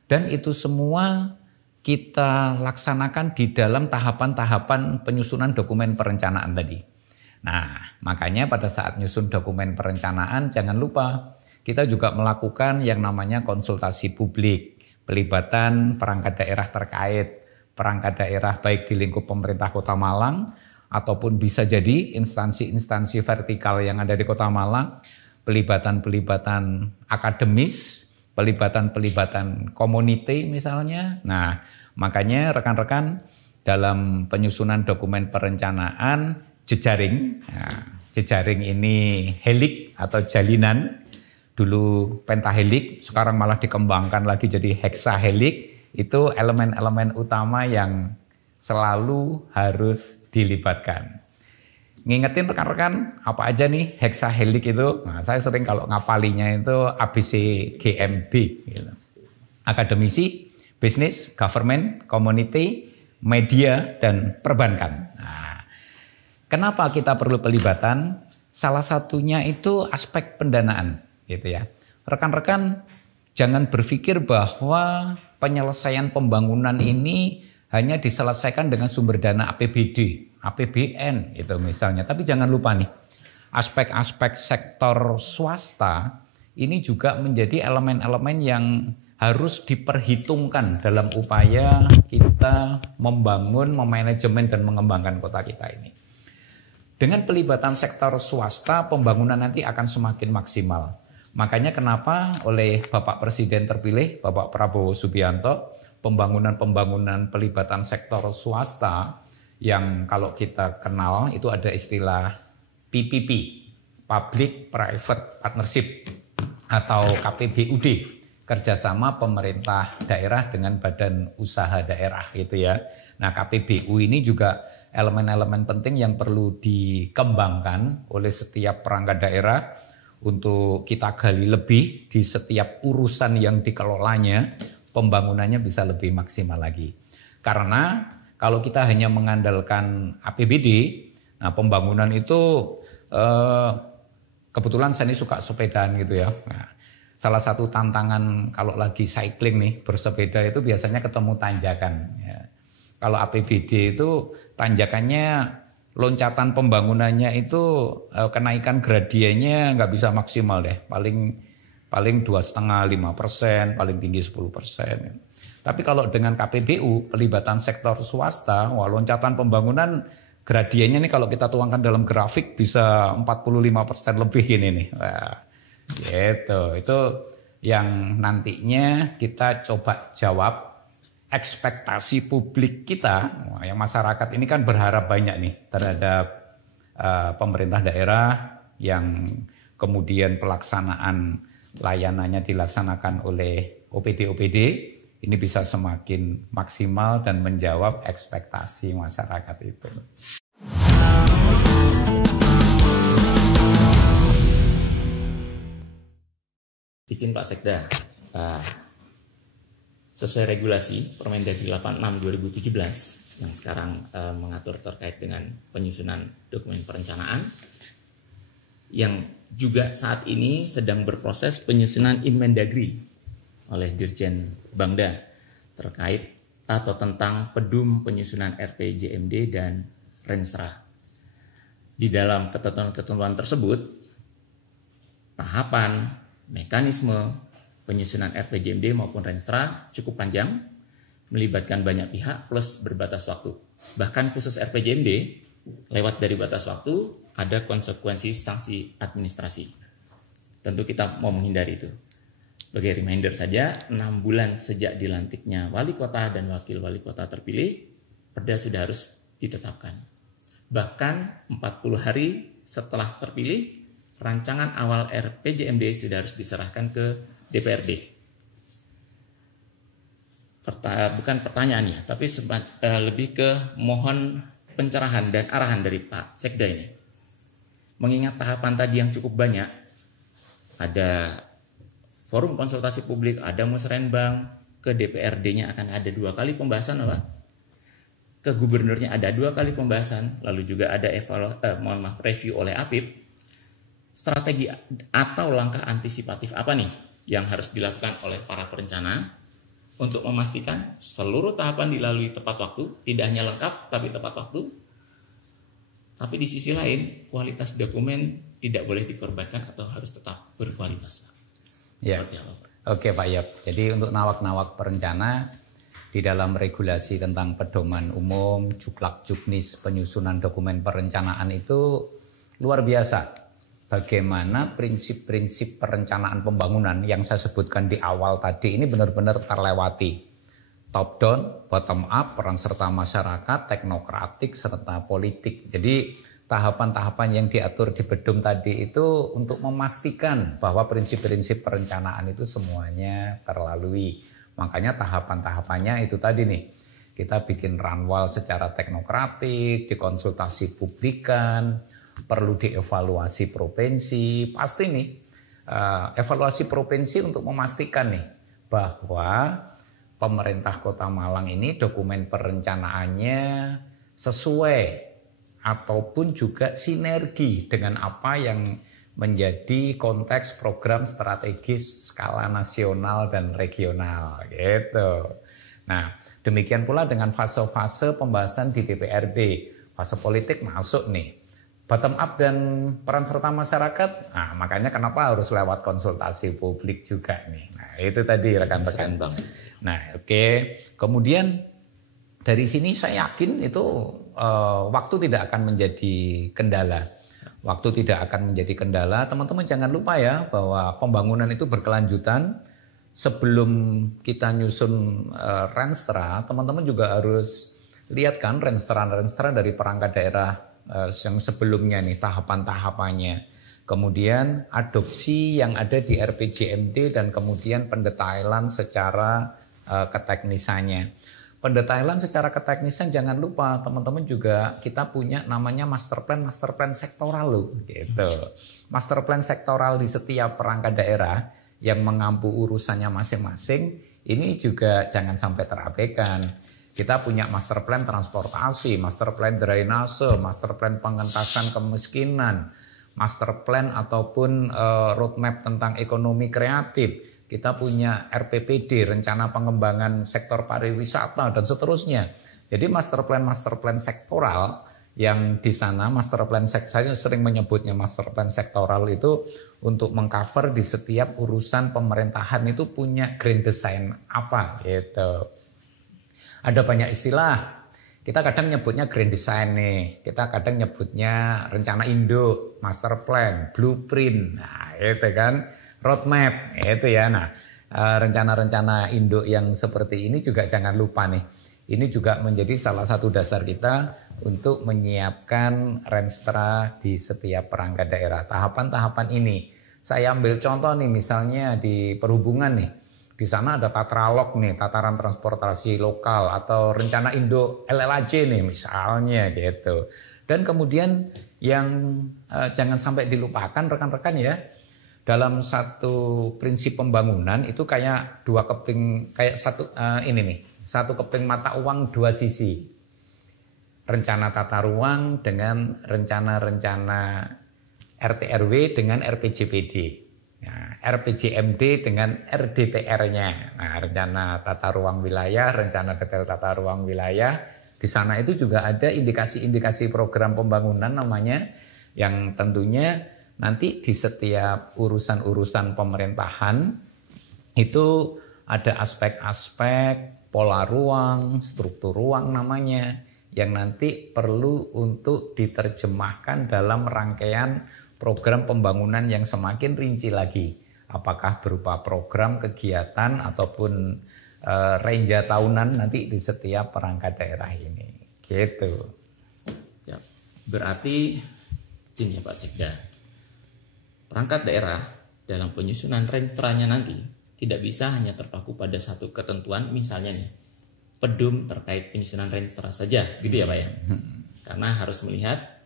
Dan itu semua kita laksanakan di dalam tahapan-tahapan penyusunan dokumen perencanaan tadi. Nah, makanya pada saat nyusun dokumen perencanaan jangan lupa kita juga melakukan yang namanya konsultasi publik, pelibatan perangkat daerah terkait, perangkat daerah baik di lingkup pemerintah Kota Malang ataupun bisa jadi instansi-instansi vertikal yang ada di Kota Malang, pelibatan-pelibatan akademis, pelibatan-pelibatan community misalnya. Nah, makanya rekan-rekan dalam penyusunan dokumen perencanaan jejaring, nah, jejaring ini helik atau jalinan, dulu pentahelik, sekarang malah dikembangkan lagi jadi heksahelik, itu elemen-elemen utama yang selalu harus dilibatkan. Ngingetin rekan-rekan apa aja nih heksahelik itu, nah, saya sering kalau ngapalinya itu ABCGMB. Gitu. Akademisi, bisnis, government, community, media, dan perbankan. Nah, kenapa kita perlu pelibatan? Salah satunya itu aspek pendanaan, gitu ya. Rekan-rekan jangan berpikir bahwa penyelesaian pembangunan ini hanya diselesaikan dengan sumber dana APBD, APBN itu misalnya. Tapi jangan lupa nih, aspek-aspek sektor swasta ini juga menjadi elemen-elemen yang harus diperhitungkan dalam upaya kita membangun, memanajemen dan mengembangkan kota kita ini. Dengan pelibatan sektor swasta, pembangunan nanti akan semakin maksimal. Makanya kenapa oleh Bapak Presiden terpilih, Bapak Prabowo Subianto, pembangunan-pembangunan pelibatan sektor swasta yang kalau kita kenal itu ada istilah PPP, Public Private Partnership atau KPBUD, kerjasama pemerintah daerah dengan badan usaha daerah gitu ya. Nah KPBU ini juga elemen-elemen penting yang perlu dikembangkan oleh setiap perangkat daerah untuk kita gali lebih di setiap urusan yang dikelolanya, pembangunannya bisa lebih maksimal lagi. Karena kalau kita hanya mengandalkan APBD, nah pembangunan itu kebetulan saya ini suka sepedaan gitu ya. Nah, salah satu tantangan kalau lagi cycling nih, bersepeda itu biasanya ketemu tanjakan. Ya. Kalau APBD itu tanjakannya, loncatan pembangunannya itu kenaikan gradiennya nggak bisa maksimal deh. Paling 2,5-5%, paling tinggi 10%. Tapi kalau dengan KPBU, pelibatan sektor swasta, wah loncatan pembangunan gradiennya nih kalau kita tuangkan dalam grafik bisa 45% lebih ini nih. Wah, gitu. Itu yang nantinya kita coba jawab ekspektasi publik kita. Wah, yang masyarakat ini kan berharap banyak nih terhadap pemerintah daerah yang kemudian pelaksanaan layanannya dilaksanakan oleh OPD-OPD. Ini bisa semakin maksimal dan menjawab ekspektasi masyarakat itu. Izin Pak Sekda, sesuai regulasi Permendagri 86/2017 yang sekarang mengatur terkait dengan penyusunan dokumen perencanaan, yang juga saat ini sedang berproses penyusunan Inmendagri oleh Dirjen Bangda terkait atau tentang pedum penyusunan RPJMD dan Renstra. Di dalam ketentuan-ketentuan tersebut, tahapan, mekanisme penyusunan RPJMD maupun Renstra cukup panjang, melibatkan banyak pihak plus berbatas waktu. Bahkan khusus RPJMD, lewat dari batas waktu, ada konsekuensi sanksi administrasi. Tentu kita mau menghindari itu. Sebagai reminder saja, 6 bulan sejak dilantiknya wali kota dan wakil wali kota terpilih, perda sudah harus ditetapkan. Bahkan 40 hari setelah terpilih, rancangan awal RPJMD sudah harus diserahkan ke DPRD. Bukan pertanyaannya, tapi lebih ke mohon pencerahan dan arahan dari Pak Sekda ini. Mengingat tahapan tadi yang cukup banyak, ada forum konsultasi publik, ada musrenbang, ke DPRD-nya akan ada 2 kali pembahasan, Pak. Ke gubernurnya ada 2 kali pembahasan, lalu juga ada review oleh APIP. Strategi atau langkah antisipatif apa nih yang harus dilakukan oleh para perencana untuk memastikan seluruh tahapan dilalui tepat waktu, tidak hanya lengkap tapi tepat waktu. Tapi di sisi lain, kualitas dokumen tidak boleh dikorbankan atau harus tetap berkualitas, Pak. Ya. Oke Pak Yop. Jadi untuk nawak-nawak perencana di dalam regulasi tentang pedoman umum, juklak-juknis penyusunan dokumen perencanaan itu luar biasa. Bagaimana prinsip-prinsip perencanaan pembangunan yang saya sebutkan di awal tadi ini benar-benar terlewati. Top down, bottom up, peran serta masyarakat, teknokratik, serta politik. Jadi tahapan-tahapan yang diatur di bedum tadi itu untuk memastikan bahwa prinsip-prinsip perencanaan itu semuanya terlalui. Makanya tahapan-tahapannya itu tadi nih. Kita bikin runwal secara teknokratik, dikonsultasi publikan, perlu dievaluasi provinsi. Pasti nih, evaluasi provinsi untuk memastikan nih bahwa pemerintah Kota Malang ini dokumen perencanaannya sesuai ataupun juga sinergi dengan apa yang menjadi konteks program strategis skala nasional dan regional gitu. Nah, demikian pula dengan fase-fase pembahasan di DPRD. Fase politik masuk nih. Bottom up dan peran serta masyarakat. Nah, makanya kenapa harus lewat konsultasi publik juga nih. Nah, itu tadi rekan-rekan. Nah, oke. Kemudian dari sini saya yakin itu waktu tidak akan menjadi kendala. Waktu tidak akan menjadi kendala. Teman-teman jangan lupa ya bahwa pembangunan itu berkelanjutan. Sebelum kita nyusun Renstra, teman-teman juga harus lihat kan Renstra dari perangkat daerah yang sebelumnya nih tahapan-tahapannya. Kemudian adopsi yang ada di RPJMD dan kemudian pendetailan secara keteknisannya. Pendetailan secara keteknisan jangan lupa teman-teman juga kita punya namanya master plan sektoral loh gitu. Master plan sektoral di setiap perangkat daerah yang mengampu urusannya masing-masing ini juga jangan sampai terabaikan. Kita punya master plan transportasi, master plan drainase, master plan pengentasan kemiskinan, master plan ataupun roadmap tentang ekonomi kreatif. Kita punya RPPD, rencana pengembangan sektor pariwisata dan seterusnya. Jadi master plan sektoral yang di sana saya sering menyebutnya master plan sektoral itu untuk mengcover di setiap urusan pemerintahan itu punya grand design apa gitu. Ada banyak istilah. Kita kadang nyebutnya grand design nih, kita kadang nyebutnya rencana induk, master plan, blueprint, nah itu kan, roadmap, itu ya. Nah, rencana-rencana induk yang seperti ini juga jangan lupa nih. Ini juga menjadi salah satu dasar kita untuk menyiapkan Renstra di setiap perangkat daerah. Tahapan-tahapan ini, saya ambil contoh nih, misalnya di perhubungan nih. Di sana ada tatralog nih, tataran transportasi lokal atau rencana induk LLAJ nih misalnya gitu. Dan kemudian yang jangan sampai dilupakan rekan-rekan ya, dalam satu prinsip pembangunan itu kayak dua keping, kayak satu keping mata uang dua sisi. Rencana tata ruang dengan rencana-rencana RT/RW dengan RPJPD. Nah, RPJMD dengan RDTR-nya. Nah, rencana tata ruang wilayah, rencana detail tata ruang wilayah. Di sana itu juga ada indikasi-indikasi program pembangunan namanya, yang tentunya nanti di setiap urusan-urusan pemerintahan itu ada aspek-aspek pola ruang, struktur ruang namanya, yang nanti perlu untuk diterjemahkan dalam rangkaian program pembangunan yang semakin rinci lagi. Apakah berupa program kegiatan ataupun renja tahunan nanti di setiap perangkat daerah ini. Gitu. Ya, berarti izin ya Pak Sekda, perangkat daerah dalam penyusunan renstranya nanti tidak bisa hanya terpaku pada satu ketentuan, misalnya nih pedum terkait penyusunan renstra saja, gitu ya Pak ya. Karena harus melihat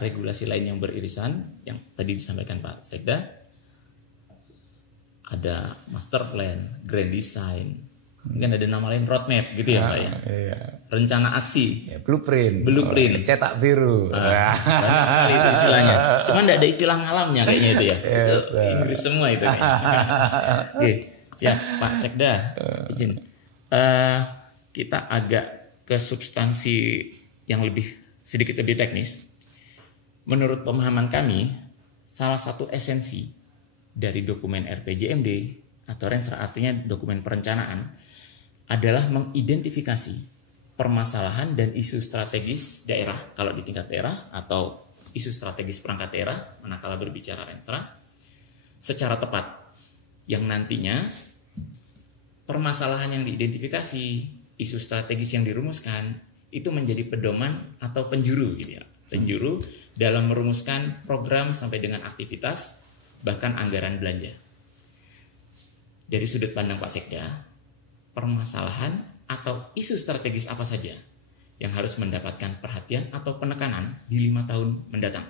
regulasi lain yang beririsan, yang tadi disampaikan Pak Sekda, ada master plan, grand design, mungkin ada nama lain roadmap gitu ya Pak ya. Iya. Rencana aksi, Ya, blueprint, cetak biru. Banyak sekali itu istilahnya. Cuman tidak ada istilah ngalamnya kayaknya itu ya. Itu Inggris semua itu kayaknya. Oke, siap Pak Sekda. Izin. Kita agak ke substansi yang sedikit lebih teknis. Menurut pemahaman kami, salah satu esensi dari dokumen RPJMD atau Renstra, artinya dokumen perencanaan, adalah mengidentifikasi permasalahan dan isu strategis daerah kalau di tingkat daerah, atau isu strategis perangkat daerah manakala berbicara Renstra secara tepat, yang nantinya permasalahan yang diidentifikasi, isu strategis yang dirumuskan itu menjadi pedoman atau penjuru gitu ya. Penjuru dalam merumuskan program sampai dengan aktivitas, bahkan anggaran belanja. Dari sudut pandang Pak Sekda, permasalahan atau isu strategis apa saja yang harus mendapatkan perhatian atau penekanan di 5 tahun mendatang,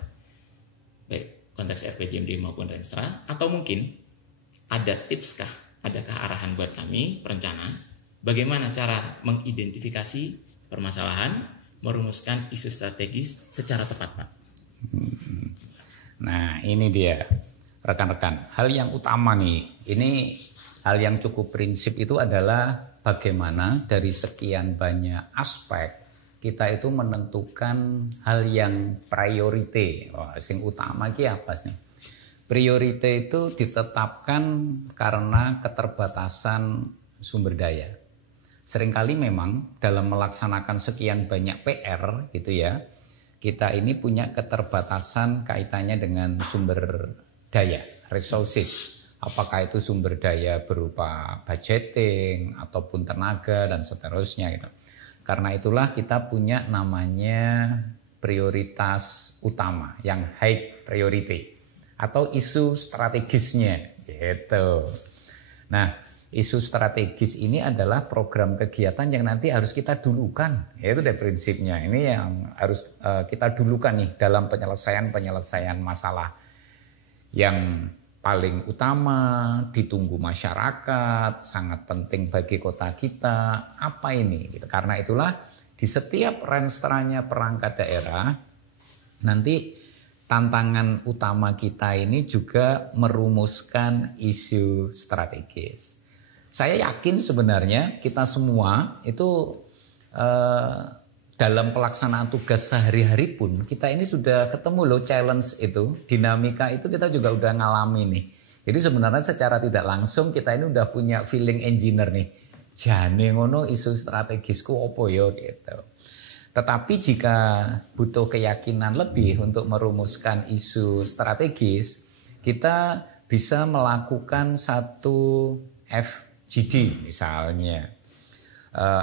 baik konteks RPJMD maupun Renstra, atau mungkin ada tips kah, adakah arahan buat kami perencana bagaimana cara mengidentifikasi permasalahan, merumuskan isu strategis secara tepat, Pak? Nah, ini dia rekan-rekan. Hal yang utama nih, ini hal yang cukup prinsip itu adalah bagaimana dari sekian banyak aspek kita itu menentukan hal yang priority. Sing utama ki apa sih? Priority itu ditetapkan karena keterbatasan sumber daya. Seringkali memang dalam melaksanakan sekian banyak PR gitu ya, kita ini punya keterbatasan kaitannya dengan sumber daya, resources. Apakah itu sumber daya berupa budgeting ataupun tenaga dan seterusnya gitu. Karena itulah kita punya namanya prioritas utama yang high priority atau isu strategisnya gitu. Nah, isu strategis ini adalah program kegiatan yang nanti harus kita dulukan. Itu deh prinsipnya. Ini yang harus kita dulukan nih dalam penyelesaian masalah yang paling utama ditunggu masyarakat, sangat penting bagi kota kita. Apa ini? Gitu. Karena itulah di setiap renstranya perangkat daerah nanti tantangan utama kita ini juga merumuskan isu strategis. Saya yakin sebenarnya kita semua itu dalam pelaksanaan tugas sehari-hari pun kita ini sudah ketemu loh challenge itu, dinamika itu kita juga udah ngalami nih. Jadi sebenarnya secara tidak langsung kita ini udah punya feeling engineer nih. Jane ngono isu strategisku opo yo gitu. Tetapi jika butuh keyakinan lebih untuk merumuskan isu strategis, kita bisa melakukan satu FGD misalnya.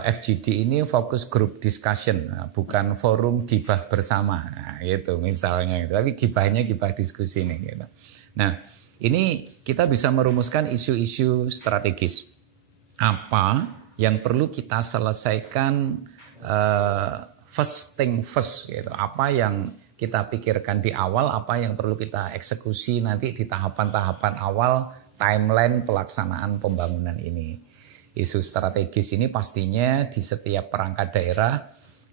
FGD ini fokus group discussion, bukan forum gibah bersama, nah, gitu misalnya. Tapi gibahnya gibah diskusi nih. Gitu. Nah, ini kita bisa merumuskan isu-isu strategis. Apa yang perlu kita selesaikan first thing first, gitu. Apa yang kita pikirkan di awal, apa yang perlu kita eksekusi nanti di tahapan-tahapan awal timeline pelaksanaan pembangunan ini. Isu strategis ini pastinya di setiap perangkat daerah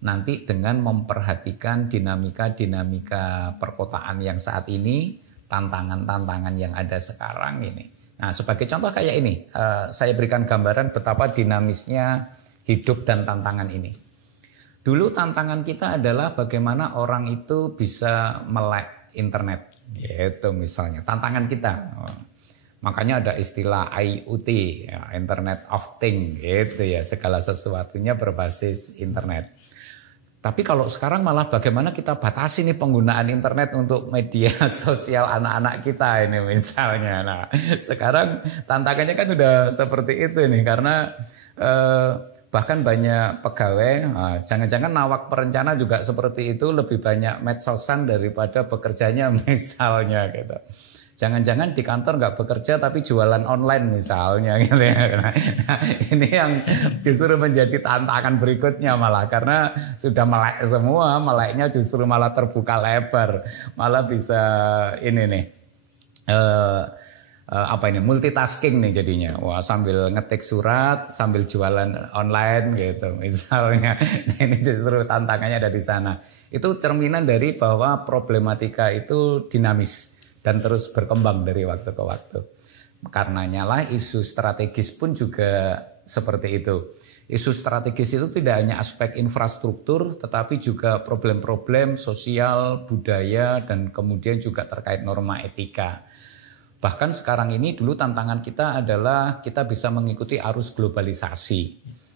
nanti dengan memperhatikan dinamika-dinamika perkotaan yang saat ini, tantangan-tantangan yang ada sekarang ini. Nah, sebagai contoh kayak ini, saya berikan gambaran betapa dinamisnya hidup dan tantangan ini. Dulu tantangan kita adalah bagaimana orang itu bisa melek internet, gitu misalnya. Tantangan kita. Makanya ada istilah IoT, ya, Internet of Things, gitu ya. Segala sesuatunya berbasis internet. Tapi kalau sekarang malah bagaimana kita batasi nih penggunaan internet untuk media sosial anak-anak kita ini misalnya. Nah, sekarang tantangannya kan udah seperti itu nih karena bahkan banyak pegawai, jangan-jangan nawak perencana juga seperti itu, lebih banyak medsosan daripada bekerjanya misalnya gitu. Jangan-jangan di kantor nggak bekerja tapi jualan online misalnya gitu ya. Nah, ini yang justru menjadi tantangan berikutnya malah karena sudah melek semua, meleknya justru malah terbuka lebar, malah bisa ini nih multitasking nih jadinya. Wah, sambil ngetik surat, sambil jualan online gitu misalnya. Nah, ini justru tantangannya ada di sana. Itu cerminan dari bahwa problematika itu dinamis dan terus berkembang dari waktu ke waktu. Karenanya lah isu strategis pun juga seperti itu. Isu strategis itu tidak hanya aspek infrastruktur, tetapi juga problem-problem sosial, budaya, dan kemudian juga terkait norma etika. Bahkan sekarang ini dulu tantangan kita adalah kita bisa mengikuti arus globalisasi.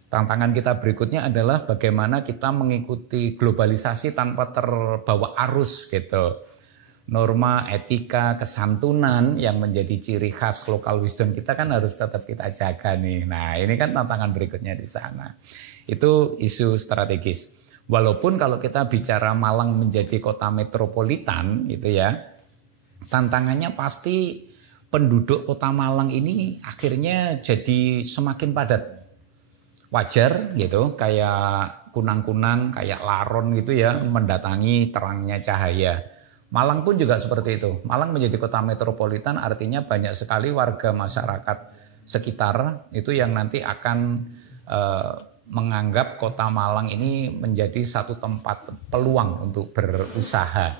Tantangan kita berikutnya adalah bagaimana kita mengikuti globalisasi tanpa terbawa arus gitu. Norma, etika, kesantunan yang menjadi ciri khas local wisdom kita kan harus tetap kita jaga nih. Nah, ini kan tantangan berikutnya di sana. Itu isu strategis. Walaupun kalau kita bicara Malang menjadi kota metropolitan gitu ya, tantangannya pasti penduduk kota Malang ini akhirnya jadi semakin padat. Wajar gitu, kayak kunang-kunang, kayak laron gitu ya, mendatangi terangnya cahaya. Malang pun juga seperti itu. Malang menjadi kota metropolitan artinya banyak sekali warga masyarakat sekitar itu yang nanti akan menganggap kota Malang ini menjadi satu tempat peluang untuk berusaha.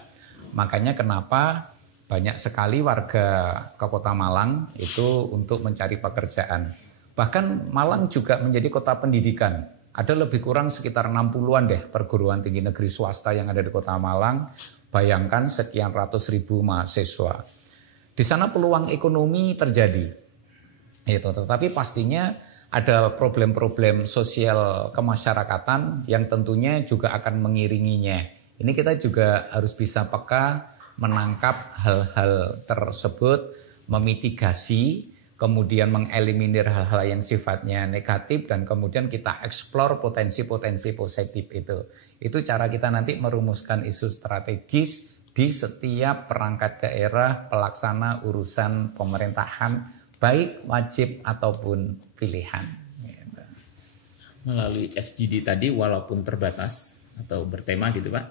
Makanya kenapa banyak sekali warga ke kota Malang itu untuk mencari pekerjaan. Bahkan Malang juga menjadi kota pendidikan. Ada lebih kurang sekitar 60-an deh perguruan tinggi negeri swasta yang ada di kota Malang. Bayangkan sekian ratus ribu mahasiswa. Di sana peluang ekonomi terjadi. Tetapi pastinya ada problem-problem sosial kemasyarakatan yang tentunya juga akan mengiringinya. Ini kita juga harus bisa peka menangkap hal-hal tersebut, memitigasi, kemudian mengeliminir hal-hal yang sifatnya negatif dan kemudian kita eksplor potensi-potensi positif itu. Itu cara kita nanti merumuskan isu strategis di setiap perangkat daerah pelaksana urusan pemerintahan, baik wajib ataupun pilihan. Melalui FGD tadi walaupun terbatas atau bertema gitu Pak,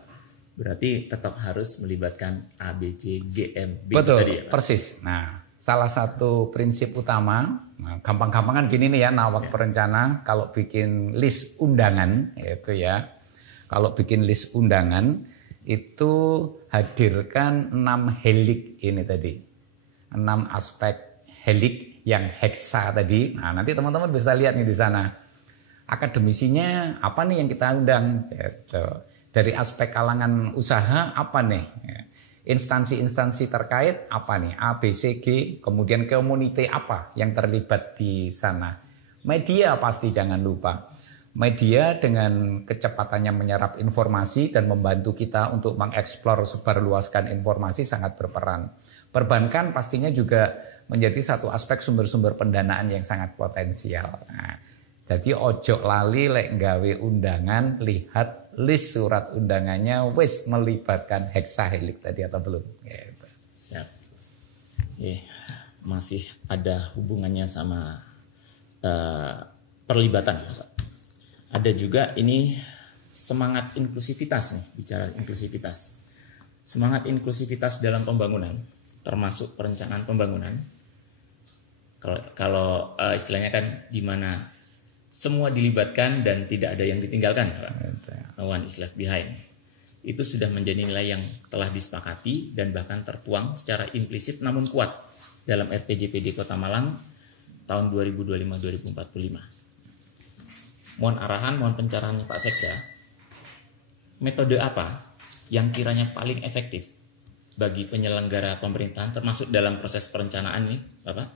berarti tetap harus melibatkan A, B, C, G, M, B. Betul, tadi ya, Pak? Persis. Nah, salah satu prinsip utama, gampang-gampangan gini nih ya, nawak perencana kalau bikin list undangan, itu ya. Kalau bikin list undangan, itu hadirkan 6 helik ini tadi. 6 aspek helik yang heksa tadi. Nah, nanti teman-teman bisa lihat nih di sana. Akademisinya apa nih yang kita undang? Gitu. Dari aspek kalangan usaha apa nih? Instansi-instansi terkait apa nih? A, B, C, G. Kemudian community apa yang terlibat di sana? Media pasti jangan lupa. Media dengan kecepatannya menyerap informasi dan membantu kita untuk mengeksplor sebarluaskan informasi sangat berperan. Perbankan pastinya juga menjadi satu aspek sumber-sumber pendanaan yang sangat potensial. Nah, jadi ojo lali lek gawe undangan, lihat list surat undangannya wis melibatkan heksahelik tadi atau belum. Gitu. Siap. Masih ada hubungannya sama perlibatan. Ada juga ini semangat inklusivitas nih, bicara inklusivitas. Semangat inklusivitas dalam pembangunan, termasuk perencanaan pembangunan. Kalau istilahnya kan gimana semua dilibatkan dan tidak ada yang ditinggalkan, no one is left behind. Itu sudah menjadi nilai yang telah disepakati dan bahkan tertuang secara implisit namun kuat dalam RPJPD Kota Malang tahun 2025-2045. Mohon arahan, mohon pencerahannya Pak Sekda. Metode apa yang kiranya paling efektif bagi penyelenggara pemerintahan termasuk dalam proses perencanaan nih, Bapak,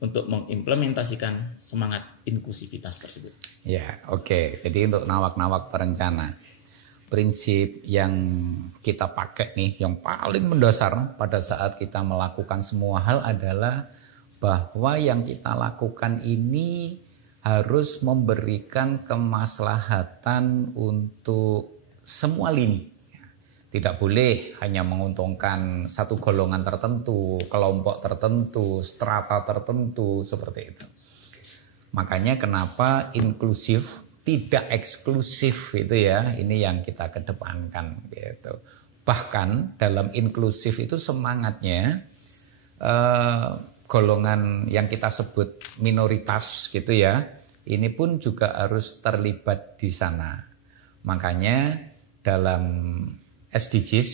untuk mengimplementasikan semangat inklusivitas tersebut? Ya, oke. Jadi untuk nawak-nawak perencana, prinsip yang kita pakai nih, yang paling mendasar pada saat kita melakukan semua hal adalah bahwa yang kita lakukan ini harus memberikan kemaslahatan untuk semua lini. Tidak boleh hanya menguntungkan satu golongan tertentu, kelompok tertentu, strata tertentu, seperti itu. Makanya kenapa inklusif, tidak eksklusif itu ya, ini yang kita kedepankan gitu. Bahkan dalam inklusif itu semangatnya golongan yang kita sebut minoritas gitu ya, ini pun juga harus terlibat di sana. Makanya dalam SDGs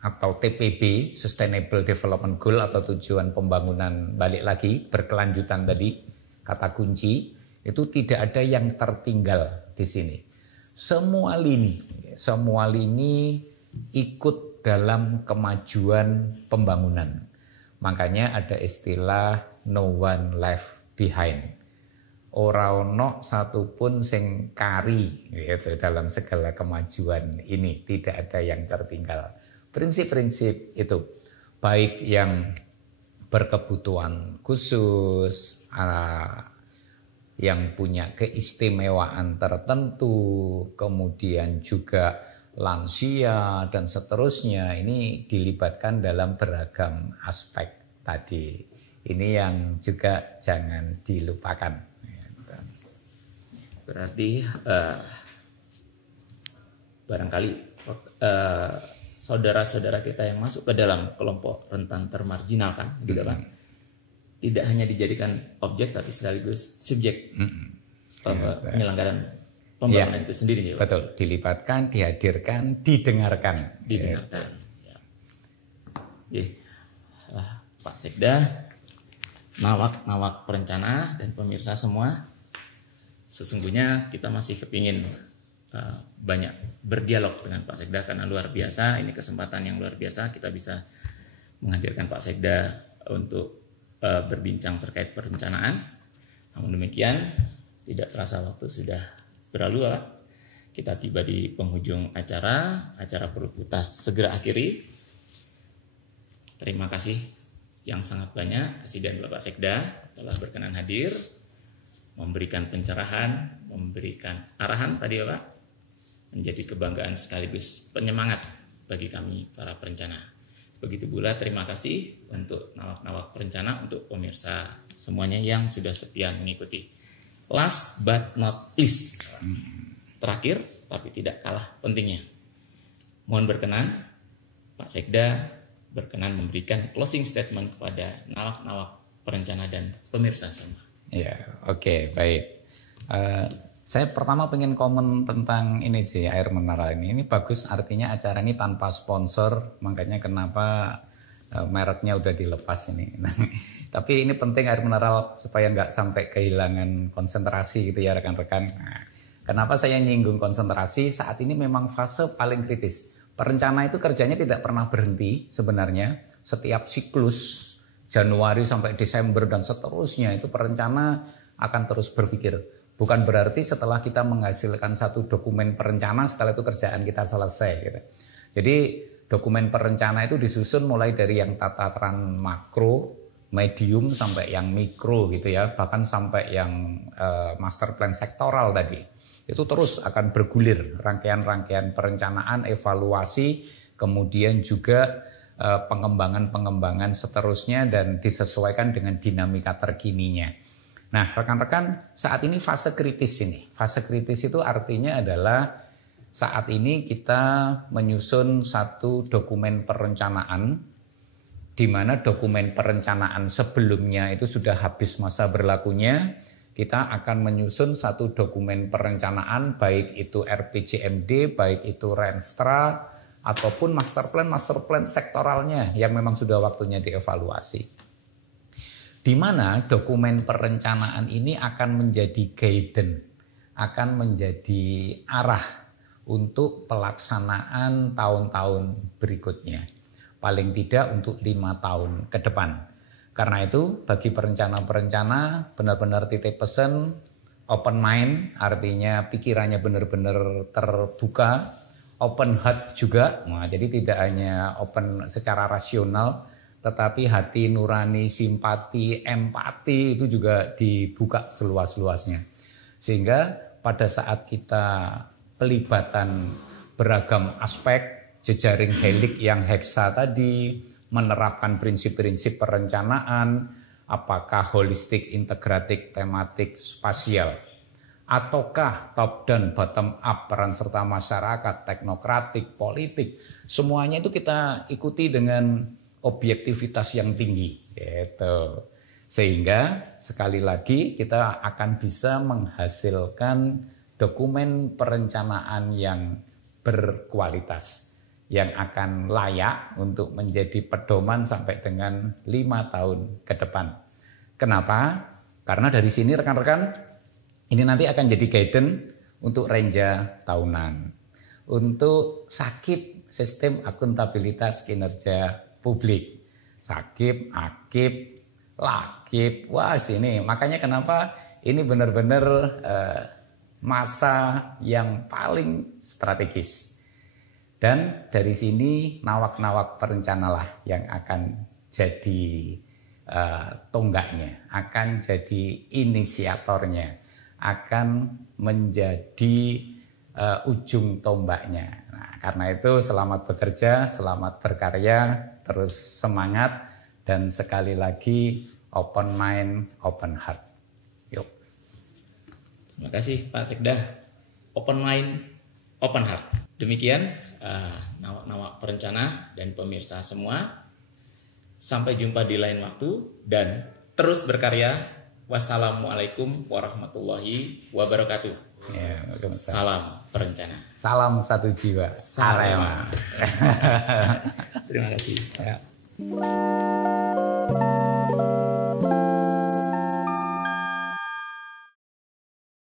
atau TPB, Sustainable Development Goal atau tujuan pembangunan balik lagi berkelanjutan tadi, kata kunci itu tidak ada yang tertinggal di sini. Semua lini ikut dalam kemajuan pembangunan. Makanya ada istilah no one left behind. Ora ono satupun sing kari gitu dalam segala kemajuan ini, tidak ada yang tertinggal. Prinsip-prinsip itu baik yang berkebutuhan khusus, yang punya keistimewaan tertentu, kemudian juga lansia dan seterusnya, ini dilibatkan dalam beragam aspek tadi. Ini yang juga jangan dilupakan. Berarti barangkali saudara-saudara kita yang masuk ke dalam kelompok rentan termarginalkan, gitu Pak, tidak hanya dijadikan objek tapi sekaligus subjek penyelenggaraan pembangunan itu sendiri, ya, Pak? Betul, dilibatkan, dihadirkan, didengarkan. Didengarkan. Ya. Pak Sekda, nawak-nawak perencana dan pemirsa semua, sesungguhnya kita masih kepingin banyak berdialog dengan Pak Sekda karena luar biasa, ini kesempatan yang luar biasa kita bisa menghadirkan Pak Sekda untuk berbincang terkait perencanaan. Namun demikian, tidak terasa waktu sudah berlalu, Pak. Kita tiba di penghujung acara Perhuttas segera akhiri. Terima kasih yang sangat banyak Presiden Bapak Sekda telah berkenan hadir, memberikan pencerahan, memberikan arahan tadi Bapak, menjadi kebanggaan sekaligus penyemangat bagi kami para perencana. Begitu pula terima kasih untuk nawak-nawak perencana, untuk pemirsa semuanya yang sudah setia mengikuti. Last but not least, terakhir tapi tidak kalah pentingnya, mohon berkenan Pak Sekda berkenan memberikan closing statement kepada nawak-nawak perencana dan pemirsa semua. Ya, oke, baik. Saya pertama pengen komen tentang ini sih, air mineral ini. Ini bagus, artinya acara ini tanpa sponsor, makanya kenapa mereknya udah dilepas ini. Tapi ini penting air mineral supaya nggak sampai kehilangan konsentrasi gitu ya rekan-rekan. Nah, kenapa saya nyinggung konsentrasi? Saat ini memang fase paling kritis. Perencana itu kerjanya tidak pernah berhenti sebenarnya. Setiap siklus Januari sampai Desember dan seterusnya itu perencana akan terus berpikir. Bukan berarti setelah kita menghasilkan satu dokumen perencana, setelah itu kerjaan kita selesai. Gitu. Jadi dokumen perencana itu disusun mulai dari yang tataran makro, medium sampai yang mikro gitu ya, bahkan sampai yang master plan sektoral tadi. Itu terus akan bergulir rangkaian-rangkaian perencanaan, evaluasi, kemudian juga pengembangan-pengembangan seterusnya dan disesuaikan dengan dinamika terkininya. Nah, rekan-rekan, saat ini fase kritis ini. Fase kritis itu artinya adalah saat ini kita menyusun satu dokumen perencanaan di mana dokumen perencanaan sebelumnya itu sudah habis masa berlakunya. Kita akan menyusun satu dokumen perencanaan baik itu RPJMD, baik itu Renstra ataupun master plan sektoralnya yang memang sudah waktunya dievaluasi. Di mana dokumen perencanaan ini akan menjadi guidance, akan menjadi arah untuk pelaksanaan tahun-tahun berikutnya. Paling tidak untuk 5 tahun ke depan. Karena itu bagi perencana-perencana benar-benar titip pesan open mind, artinya pikirannya benar-benar terbuka, open heart juga. Nah, jadi tidak hanya open secara rasional, tetapi hati nurani, simpati, empati itu juga dibuka seluas-luasnya. Sehingga pada saat kita pelibatan beragam aspek, jejaring helik yang heksa tadi, menerapkan prinsip-prinsip perencanaan, apakah holistik, integratif, tematik, spasial, ataukah top down, bottom up, peran serta masyarakat, teknokratik, politik, semuanya itu kita ikuti dengan objektivitas yang tinggi, gitu. Sehingga sekali lagi kita akan bisa menghasilkan dokumen perencanaan yang berkualitas, yang akan layak untuk menjadi pedoman sampai dengan 5 tahun ke depan. Kenapa? Karena dari sini rekan-rekan, ini nanti akan jadi guidance untuk renja tahunan, untuk sakit sistem akuntabilitas kinerja publik, sakit, akib, lakib, wah sini. Makanya kenapa ini benar-benar masa yang paling strategis. Dan dari sini nawak-nawak perencanalah yang akan jadi tonggaknya, akan jadi inisiatornya, akan menjadi ujung tombaknya. Nah, karena itu selamat bekerja, selamat berkarya, terus semangat, dan sekali lagi open mind, open heart. Yuk. Terima kasih Pak Sekda. Open mind, open heart. Demikian nawak-nawak perencana dan pemirsa semua. Sampai jumpa di lain waktu dan terus berkarya. Wassalamualaikum warahmatullahi wabarakatuh. Ya, salam perencana. Salam satu jiwa. Arema. Terima kasih. Ya.